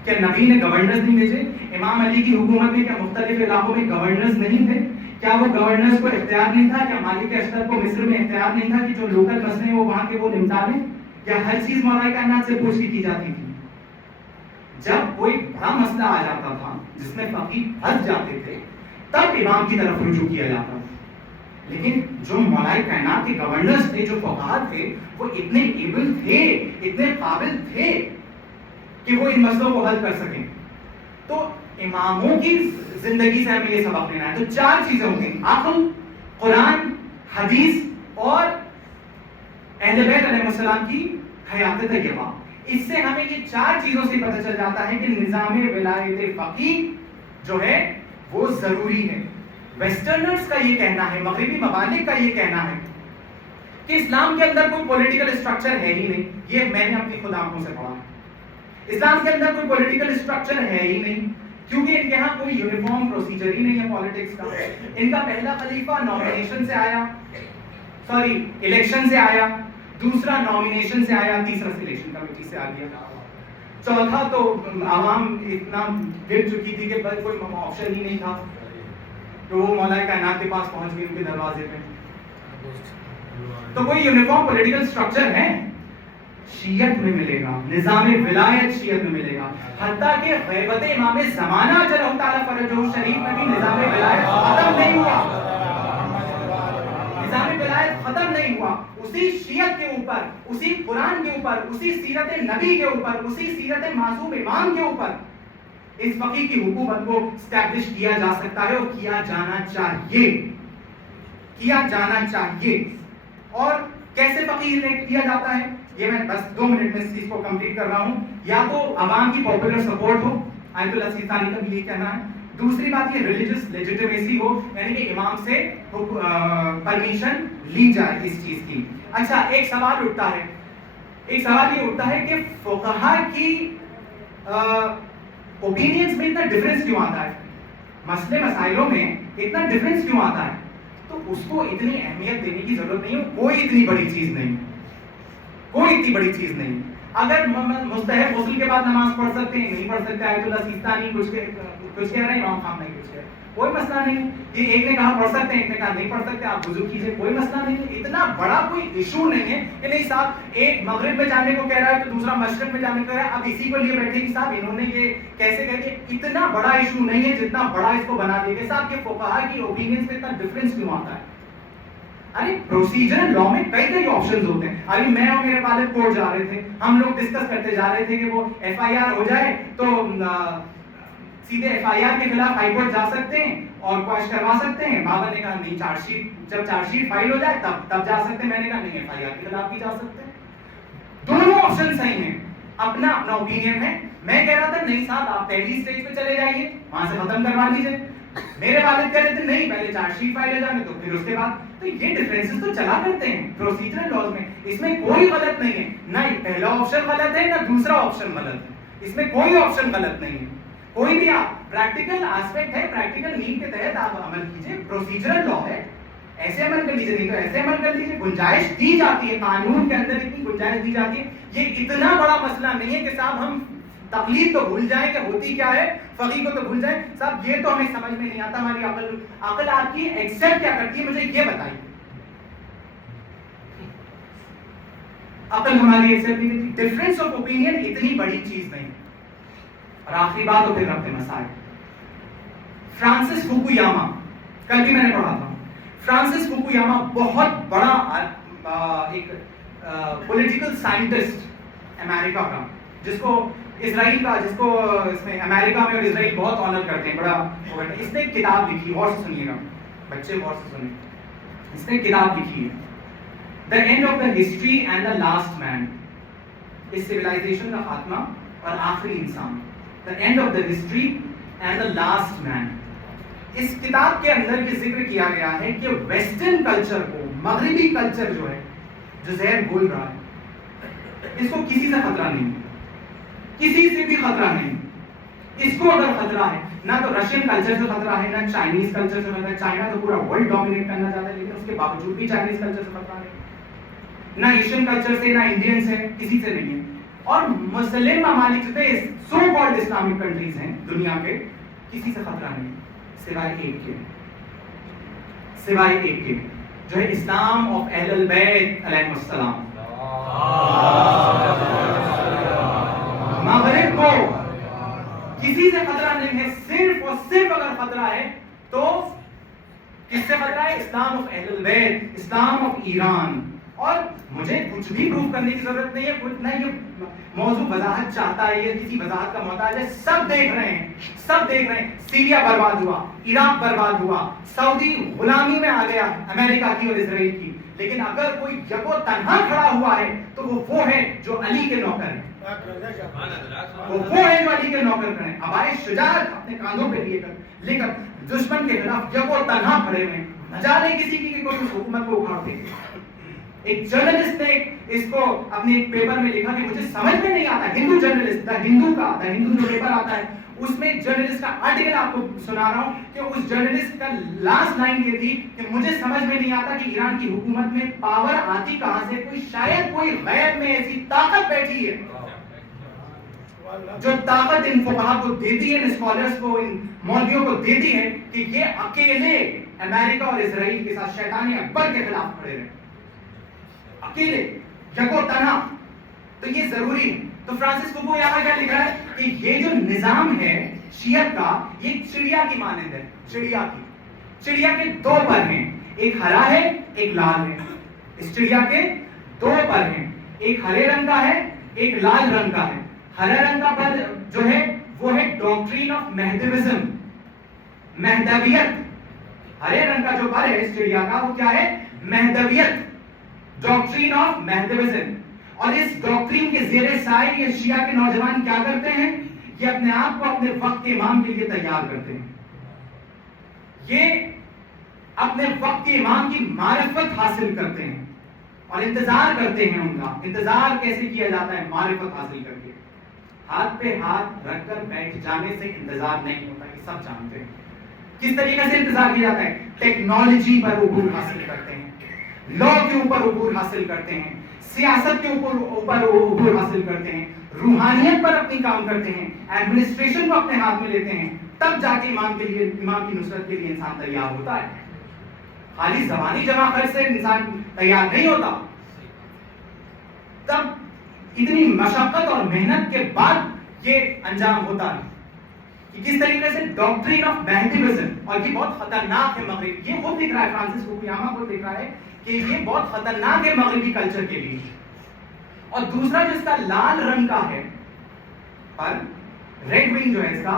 کیا نبی نے گورنرز نہیں بھیجے؟ امام علی کی حکومت میں کیا مختلف علاقوں میں گورنرز نہیں تھے؟ کیا وہ گورنرز کو اختیار نہیں تھا؟ کیا مالک اشتر کو مصر میں اختیار نہیں تھا کہ جو لوکل مسئلے ہیں وہ وہاں کے وہ نمٹا لیں؟ یا ہر چیز مولا کائنات سے پوچھ کی جاتی تھی؟ جب کوئی بڑا مسئلہ آ جاتا تھا جس میں فقیہ پھنس جاتے تھے تب امام کی طرف رجوع کیا جاتا تھا. لیکن جو مولا کائنات کے گورنرز تھے, جو فقہا تھے, وہ اتنے ایبل تھے, اتنے قابل تھے کہ وہ ان مسئلوں کو حل کر سکیں. تو اماموں کی زندگی سے ہمیں یہ سبق لینا ہے. تو چار چیزیں ہوتی ہیں, عقل, قرآن, حدیث اور اہل بیت علیہ السلام کی حیات طیبہ. اس سے ہمیں یہ چار چیزوں سے پتہ چل جاتا ہے کہ نظام ولایت فقیہ جو ہے وہ ضروری ہے. ویسٹرنرز کا یہ کہنا ہے, مغربی ممالک کا یہ کہنا ہے کہ اسلام کے اندر کوئی پولیٹیکل اسٹرکچر ہے ہی نہیں. یہ میں نے اپنی خود آنکھوں سے پڑھا. اسلام کے اندر کوئی پولیٹیکل اسٹرکچر ہے ہی نہیں, کیونکہ ان کے ہاں کوئی یونیفارم پروسیجر ہی نہیں ہے پالیٹکس کا. ان کا پہلا خلیفہ نامینیشن سے آیا, الیکشن سے آیا, دوسرا نامینیشن سے آیا, تیسرا سلیکشن کمیٹی سے آ گیا, چوتھا تو عوام اتنا گر چکی تھی کہ بس کوئی آپشن ہی نہیں تھا تو وہ مولا کائنات کے پاس پہنچ گئی ان کے دروازے پہ. تو کوئی یونیفارم پولیٹیکل اسٹرکچر ہے؟ شیعت میں ملے گا, نظام ولایت شیعت میں ملے گا. حتیٰ کہ غیبت امام زمانہ اجلہ تعالیٰ فرجہ شریف میں بھی نظام ولایت ختم نہیں ہوا. نظام ولایت ختم نہیں ہوا. اسی شیعت کے اوپر, اسی قرآن کے اوپر, اسی سیرت نبی کے اوپر, اسی سیرت معصوم امام کے اوپر اس فقیہ کی حکومت کو اسٹیبلش کیا جا سکتا ہے اور کیا جانا چاہیے, کیا جانا چاہیے. اور کیسے فقیہ نے کیا جاتا ہے یہ میں بس 2 منٹ میں اس چیز کو کمپلیٹ کر رہا ہوں. یا تو عوام کی پاپولر سپورٹ ہو, آیت اللہ سیستانی کا بھی یہ کہنا ہے. دوسری بات یہ ریلیجس لیجیٹیمیسی ہو, یعنی کہ امام سے پرمیشن لی جائے اس چیز کی. اچھا, ایک سوال اٹھتا ہے, یہ اٹھتا ہے کہ فقہا کی اوپینینز میں اتنا ڈفرینس کیوں آتا ہے, مسئلے مسائلوں میں اتنا ڈفرینس کیوں آتا ہے؟ تو اس کو اتنی اہمیت دینے کی ضرورت نہیں ہے. کوئی اتنی بڑی چیز نہیں, کوئی اتنی بڑی چیز نہیں. اگر مستحب غسل کے بعد نماز پڑھ سکتے ہیں, نہیں پڑھ سکتے, آیت اللہ سیستانی کچھ کہہ رہے ہیں, امام خان نہیں کچھ کہہ رہے, کوئی مسئلہ نہیں. یہ ایک نے کہا پڑھ سکتے ہیں, ایک نے کہا نہیں پڑھ سکتے, آپ وضو کیجئے, کوئی مسئلہ نہیں. اتنا بڑا کوئی ایشو نہیں ہے کہ نہیں صاحب ایک مغرب میں جانے کو کہہ رہا ہے تو دوسرا مشرق میں جانے کو کہہ رہا ہے, اب اسی کو لیے بیٹھے کہ صاحب انہوں نے یہ کیسے کہہ دیا. اتنا بڑا ایشو نہیں ہے جتنا بڑا اس کو بنا دیا کہ صاحب یہ فقہا کی اوپینینز میں اتنا ڈفرینس کیوں آتا ہے. ارے پروسیجر لا میں کئی آپشنز ہوتے ہیں. ابھی میں اور میرے والد کورٹ جا رہے تھے, ہم لوگ ڈسکس کرتے جا رہے تھے کہ وہ ایف آئی آر ہو جائے تو سیدھے FIR کے خلاف ہائی کورٹ جا سکتے ہیں اور کوشش کروا سکتے ہیں. بابا نے کہا نہیں, چارج شیٹ جب چارج شیٹ فائل ہو جائے تب جا سکتے ہیں. میں نے کہا نہیں, FIR کے خلاف بھی جا سکتے ہیں. دونوں آپشن صحیح ہیں, اپنا اپنا اوپینین ہے. میں کہہ رہا تھا نہیں صاحب آپ پہلی اسٹیج پہ چلے جائیے, وہاں سے ختم کروا لیجیے. میرے والد کہہ رہے تھے نہیں پہلے چارج شیٹ فائل ہو جانے تو پھر اس کے بعد. تو یہ ڈفرینسز تو چلا کرتے ہیں پروسیجرل لاز میں, اس میں کوئی غلط نہیں ہے, نہ پہلا آپشن غلط ہے نہ دوسرا آپشن غلط ہے, اس میں کوئی آپشن غلط نہیں ہے. کوئی بھی آپ پریکٹیکل ایسپیکٹ ہے, پریکٹیکل نیڈ کے تحت آپ عمل کیجئے, پروسیجرل لا ہے ایسے عمل کر لیجیے, نہیں تو ایسے عمل کر لیجیے. گنجائش دی جاتی ہے, قانون کے اندر اتنی گنجائش دی جاتی ہے. یہ اتنا بڑا مسئلہ نہیں ہے کہ صاحب ہم تقلید تو بھول جائیں کہ ہوتی کیا ہے, فقیہ کو تو بھول جائیں. صاحب یہ تو ہمیں سمجھ میں نہیں آتا, ہماری عقل آپ کی ایکسپٹ کیا کرتی ہے, مجھے یہ بتائیے. عقل ہماری ایکسپٹ نہیں کرتی. ڈفرینس آف اوپینین اتنی بڑی چیز نہیں. اور آخری بات تو پھر ربط مسائل. فرانسس فوکویاما, کل بھی میں نے پڑھا تھا, فرانسس فوکویاما بہت بڑا ایک پولیٹیکل سائنٹسٹ امریکہ کا, جس کو اسرائیل کا, جس کو اس میں امریکہ میں اور اسرائیل بہت آنر کرتے ہیں, بڑا. اس نے ایک کتاب لکھی, غور سے سنیے گا بچے, غور سے سنیے. اس نے کتاب لکھی ہے The End of the History and the Last Man, اس سویلائزیشن کا خاتمہ اور آخری انسان. The End of the History and the Last Man. اس کتاب کے اندر یہ ذکر کیا گیا ہے کہ ویسٹرن کلچر کو, مغربی کلچر جو ہے, جو زہر بول رہا ہے, اس کو کسی سے خطرہ نہیں, کسی سے بھی خطرہ نہیں. اس کو اگر خطرہ ہے, نہ تو رشین کلچر سے خطرہ ہے, نہ چائنیز کلچر سے خطرہ ہے. چائنا تو پورا ورلڈ ڈومینیٹ کرنا چاہتا ہے, لیکن اس کے باوجود بھی چائنیز کلچر سے خطرہ ہے. نہ ایشین کلچر سے, نہ انڈین سے, کسی سے نہیں ہے. اور مسلم ممالک سے, سو کالڈ اسلامک کنٹریز ہیں دنیا کے, کسی سے خطرہ نہیں سوائے ایک کے, سوائے ایک کے, جو ہے اسلام آف اہل البیت علیہ السلام. مغرب کو کسی سے خطرہ نہیں ہے. صرف اور صرف اگر خطرہ ہے تو کس سے خطرہ ہے؟ اسلام آف اہل البیت, اسلام آف ایران. اور مجھے کچھ بھی پروف کرنے کی ضرورت نہیں ہے, کچھ نہ, یہ موضوع وضاحت چاہتا ہے, یہ کسی وضاحت کا محتاج ہے. سب دیکھ رہے ہیں, سب دیکھ رہے ہیں. سیریا برباد ہوا, عراق برباد ہوا, سعودی غلامی میں آ گیا امریکہ کی اور اسرائیل کی. لیکن اگر کوئی یکو تنہا کھڑا ہوا ہے تو وہ ہے جو علی کے نوکر ہیں, وہ ہے جو علی کے نوکر ہیں. ہمارے شجاعت اپنے کاندھوں پہ لے کر دشمن کے خلاف یکو تنہا کھڑے ہوئے ہیں. مجال ہے کسی کی کہ کوئی حکومت کو اکھاڑ دے. ایک جرنلسٹ نے اس کو اپنے ایک پیپر میں لکھا کہ مجھے سمجھ میں نہیں آتا, ہندو جرنلسٹ, دا ہندو جو پیپر آتا ہے, اس میں جرنلسٹ کا آرٹیکل آپ کو سنا رہا ہوں کہ اس جرنلسٹ کا لاسٹ لائن یہ تھی کہ مجھے سمجھ میں نہیں آتا کہ ایران کی حکومت میں پاور آتی کہاں سے, شاید کوئی غیب میں ایسی طاقت بیٹھی ہے جو طاقت ان فقہا کو دیتی ہے, ان اسکالرز کو, ان مولویوں کو دیتی ہے کہ یہ اکیلے امریکہ اور اسرائیل کے ساتھ شیطان اکبر کے خلاف کھڑے رہے, اکیلے, یکو تنہا. تو یہ ضروری ہے. تو فرانسس فوکویاما کیا لکھ رہا ہے کہ یہ جو نظام ہے شیعت کا, یہ چڑیا کی مانند ہے, چڑیا کی. چڑیا کے دو پر ہیں, ایک ہرا ہے ایک لال ہے. اس چڑیا کے دو پر ہیں, ایک ہرے رنگ کا ہے ایک لال رنگ کا ہے. ہرے رنگ کا پر جو ہے وہ ہے ڈاکٹرین آف مہدویزم, مہدویت. ہرے رنگ کا جو پر ہے اس چڑیا کا وہ کیا ہے؟ مہدویت, ڈاکٹرین آف مہدویزم. اور اس ڈاکٹرین کے زیر سائے یہ شیعہ کے نوجوان کیا کرتے ہیں؟ یہ اپنے آپ کو اپنے وقت کے امام کے لیے تیار کرتے ہیں. یہ اپنے وقت کے امام کی معرفت حاصل کرتے ہیں اور انتظار کرتے ہیں. ان کا انتظار کیسے کیا جاتا ہے؟ معرفت حاصل کر کے. ہاتھ پہ ہاتھ رکھ کر بیٹھ جانے سے انتظار نہیں ہوتا, یہ سب جانتے ہیں. کس طریقے سے انتظار کیا جاتا ہے؟ ٹیکنالوجی پر عبور حاصل کرتے ہیں, لا کے اوپر عبور حاصل کرتے ہیں, سیاست کے اوپر عبور حاصل کرتے ہیں, روحانیت پر اپنی کام کرتے ہیں, ایڈمنسٹریشن کو اپنے ہاتھ میں لیتے ہیں. تب جا کے امام کے لیے, امام کی نصرت کے لیے انسان تیار ہوتا ہے. خالی زبانی جمع خرچ سے انسان تیار نہیں ہوتا. تب اتنی مشقت اور محنت کے بعد یہ انجام ہوتا ہے. کس طریقے سے ڈاکٹرین آف مہدویزم, اور یہ بہت خطرناک ہے مغرب. یہ خود دکھ رہا ہے, فرانسس فوکویاما کو دکھ رہا ہے کہ یہ بہت خطرناک ہے مغربی کلچر کے لیے. اور دوسرا جو اس کا لال رنگ کا ہے پر, ریڈ ونگ جو ہے اس کا,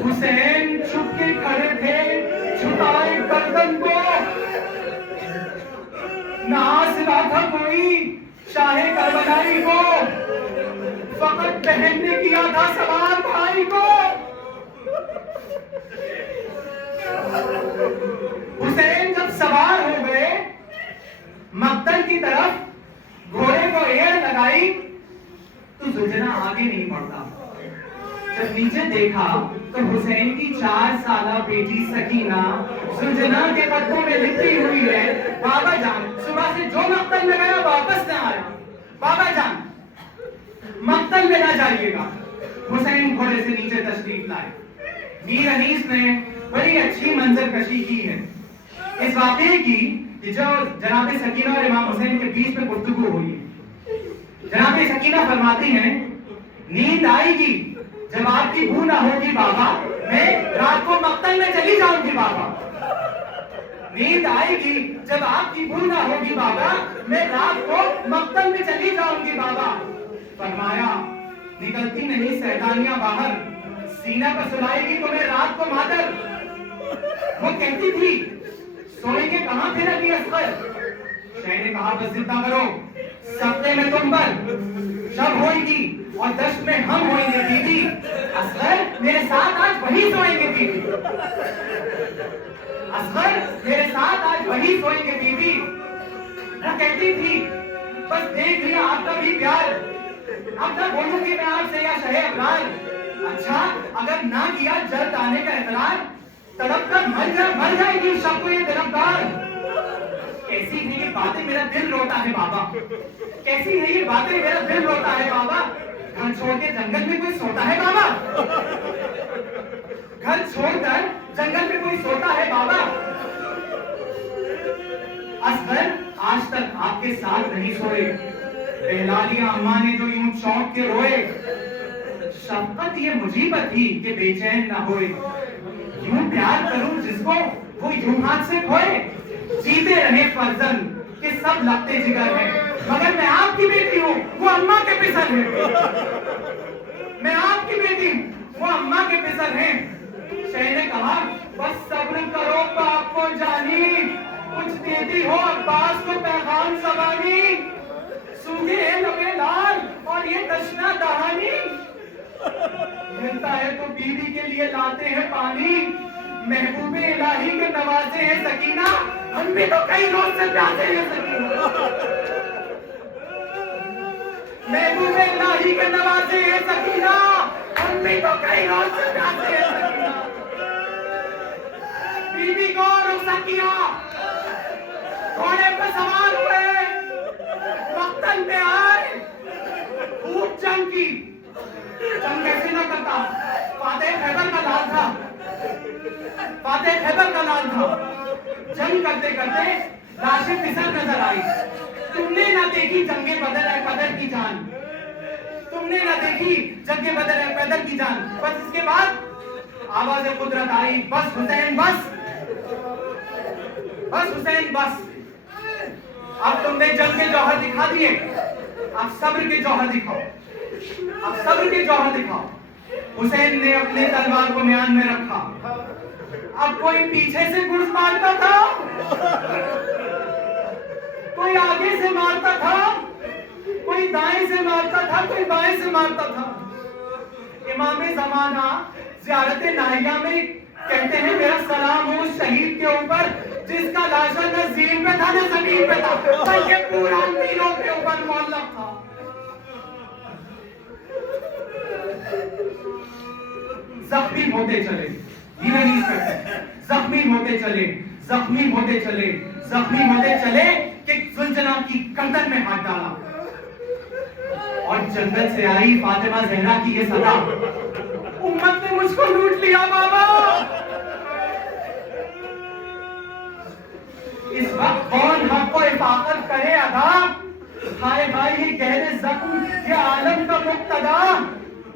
حسین چھپ کے کھڑے تھے, چھپائے گردن کو, نہ آسرا تھا کوئی شاہ کربلائی کو, فقط بہن نے کیا تھا سوار بھائی کو. حسین جب سوار ہو گئے مقتل کی طرف, گھوڑے کو ایڑ لگائی تو زلجنا آگے نہیں بڑھتا. جب نیچے دیکھا تو حسین کی 4 سالہ بیٹی سکینہ زلجنا کے قدموں میں لپٹی ہوئی ہے. بابا جان, صبح سے جو مقتل میں گیا واپس نہ آیا. بابا جان, مقتل میں نہ جائیے گا. حسین گھوڑے سے نیچے تشریف لائے. میر انیس نے بڑی اچھی منظر کشی کی ہے اس واقعے کی کہ جو جناب سکینہ اور امام حسین کے بیچ میں گفتگو ہوئی ہے. جناب سکینہ فرماتی ہیں, نیند آئے گی جب آپ کی بو نہ ہوگی بابا, میں رات کو مقتل میں چلی جاؤں گی بابا. نیند آئے گی جب آپ کی بو نہ ہوگی بابا, میں رات کو مقتل میں چلی جاؤں گی بابا. فرمایا, نکلتی نہیں سیدانیاں باہر, سینہ پر سلائے گی تمہیں رات کو مادر. وہ کہتی تھی, سوئیں گے کہاں پھر علی اصغر؟ شاہ نے کہا, بس ضد نہ کرو, سبتے میں تم پر شب ہوئے گی اور دشت میں ہم ہوئیں گے بی بی. اصغر میرے ساتھ آج وہی سوئیں گے بی بی. اصغر میرے ساتھ آج وہی سوئیں گے بی بی. وہ کہتی تھی, بس دیکھ لیا آپ کا بھی پیار, اب نہ بولوں گی میں آپ سے یا شہ ابرار. اچھا اگر نہ کیا جلد آنے کا اعتراض, تڑپ کر مر جائے گی شب کو یہ طلبگار. کیسی ہے یہ باتیں میرا دل روتا ہے بابا, کیسی ہے یہ باتیں میرا دل روتا ہے بابا. گھر چھوڑ کے جنگل میں کوئی سوتا ہے بابا, گھر چھوڑ کر جنگل میں کوئی سوتا ہے بابا. اصغر آج تک آپ کے ساتھ نہیں سوئے, بہلا لیا اماں نے جو یوں چونک کے روئے. شفقت یہ مجھے پر تھی کہ بے چین نہ ہوئے, یوں پیار کروں جس کو وہ یوں ہاتھ سے کھوئے. جیتے رہے فرزند کہ سب لگتے جگر ہیں, مگر میں آپ کی بیٹی ہوں وہ اماں کے پسر ہیں. میں آپ کی بیٹی ہوں وہ اماں کے پسر ہیں. شاہ نے کہا, بس صبر کرو باپ کو جانی, کچھ دیتی ہو عباس کو پیغام زبانی. سوکھے ہیں لبے لال اور یہ تشنا دہانی, ملتا ہے تو بیوی کے لیے لاتے ہیں پانی. محبوب الہی کے نوازے ہیں سکینہ, ہم بھی تو کئی روز سے پیاسے ہیں سکینہ. محبوب الہی کے نوازے ہیں سکینہ, ہم بھی تو کئی روز سے پیاسے ہیں سکینہ. بیوی کو رخصت کیا, گھوڑے پہ سوار ہوئے, مقتل میں آئے, خوب جنگ کی. جنگ کیسے نہ کرتا, فاتح خیبر کا لال تھا, فاتح خیبر کا لال تھا. جنگ کرتے کرتے لاشیں پسر نظر آئی. تم نے نہ دیکھی جنگ بدر ہے بدر کی جان, تم نے نہ دیکھی جنگ بدر ہے بدر کی جان. بس اس کے بعد آواز قدرت آئی, بس حسین بس, بس حسین بس. اب تم نے جنگ کے جوہر دکھا دیے, اب صبر کے جوہر دکھاؤ, اب صبر کے جوہر دکھاؤ. حسین نے اپنے تلوار کو میان میں رکھا. اب کوئی پیچھے سے گرز مارتا تھا, کوئی آگے سے مارتا تھا, کوئی دائیں سے مارتا تھا, کوئی بائیں سے مارتا تھا. امام زمانہ زیارت ناہیہ میں کہتے ہیں, میرا سلام ہو اس شہید کے اوپر جس کا لاشا نہ زمین پہ تھا نہ زمین پہ تھا, بلکہ پورا تینوں کے اوپر معلق تھا. زخمی ہوتے چلے, دھیرے نہیں کرتے, زخمی ہوتے چلے, زخمی ہوتے چلے, زخمی ہوتے چلے کہ زلجنا کی گردن میں ہاتھ ڈالا اور جنگل سے آئی فاطمہ زہرا کی یہ صدا, امت نے مجھ کو لوٹ لیا بابا. اس وقت کون حق کو حفاظت کرے ادا, ہائے بھائی یہ گہرے زخم یہ عالم کا مقتدا.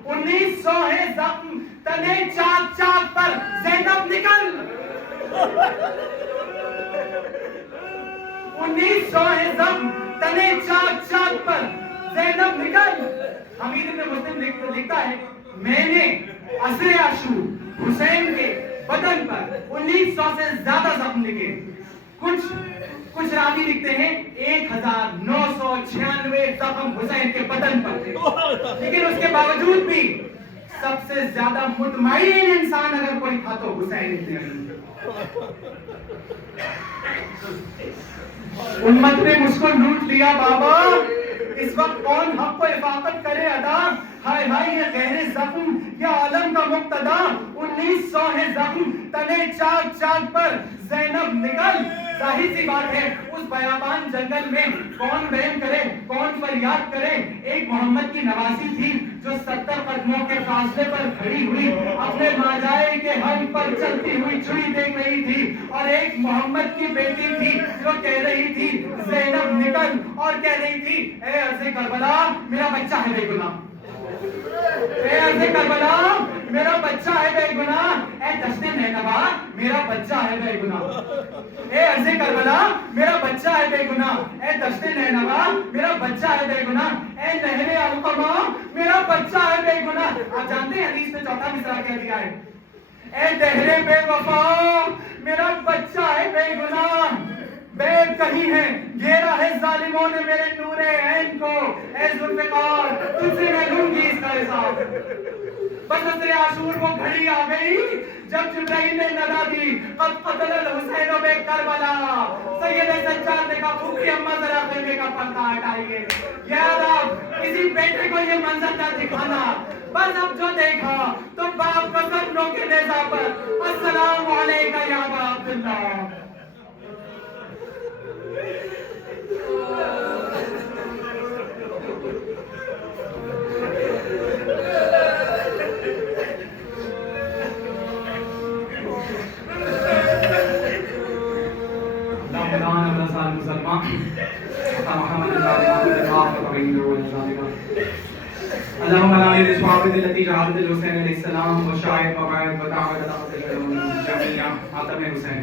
1900 ہے زخم تنے چاک چاک پر زینب نکل, 1900 ہے زخم تنے چاک چاک پر زینب نکل. حمید بن مسلم لکھتا ہے, میں نے عصر عاشور حسین کے بدن پر 1900 سے زیادہ زخم لکھے. کچھ راوی لکھتے ہیں 1996 زخم حسین کے بدن پر تھے. لیکن اس کے باوجود بھی سب سے زیادہ مطمئن انسان اگر کوئی تھا تو حسین ابن علی. امت نے مجھ کو لوٹ لیا بابا, اس وقت کون حق کو حفاظت کرے ادا. ہائے ہائے یہ گہرے زخم, یہ عالم کا مقتدا. 1900 ہے زخم تنے چاک چاک پر زینب نکل. ظاہر سی بات ہے اس بیابان جنگل میں کون بہم کرے, کون فریاد کرے. ایک محمد کی نواسی تھی جو 70 قدموں کے فاصلے پر کھڑی ہوئی اپنے ماجائے کے حل پر چلتی ہوئی چھری دیکھ رہی تھی, اور ایک محمد کی بیٹی تھی جو کہہ رہی تھی زینب نکل, اور کہہ رہی تھی اے عرض کربلا میرا بچہ ہے بے گناہ, اے عرض کربلا میرا بچہ ہے بے گناہ, اے دشت نینوا میرا بچہ ہے بے گناہ, اے عرض کربلا میرا بچہ ہے بے گناہ, اے دشت نینوا میرا بچہ ہے بے گناہ, اے نہر علقمہ میرا بچہ ہے بے گناہ. آپ جانتے ہیں حدیث میں چوتھا مصرع کیا دیا ہے, اے دہر بے وفا میرا بچہ ہے بے گناہ. بے کہیں ہے گھیرا ہے ظالموں نے میرے نور عین کو, اے ذوالفقار تجھ سے میں لوں گی اس کا حساب. بس عصر عاشور وہ گھڑی آ گئی جب جبرائیل نے ندا دی قد قتل الحسین بے کربلا. سید سجاد نے کہا پھوپھی اماں ذرا خیمے کا پردہ ہٹائیے. یاد آپ کسی بیٹے کو یہ منظر نہ دکھانا. بس اب جو دیکھا تو باپ کو سپنوں کے نیزہ پر السلام علیکہ یا ابا عبداللہ. اللهم لا اله الا انت التي جعلت الحسين عليه السلام وشاهد وبعد ودعوة جميعا. ماتم حسین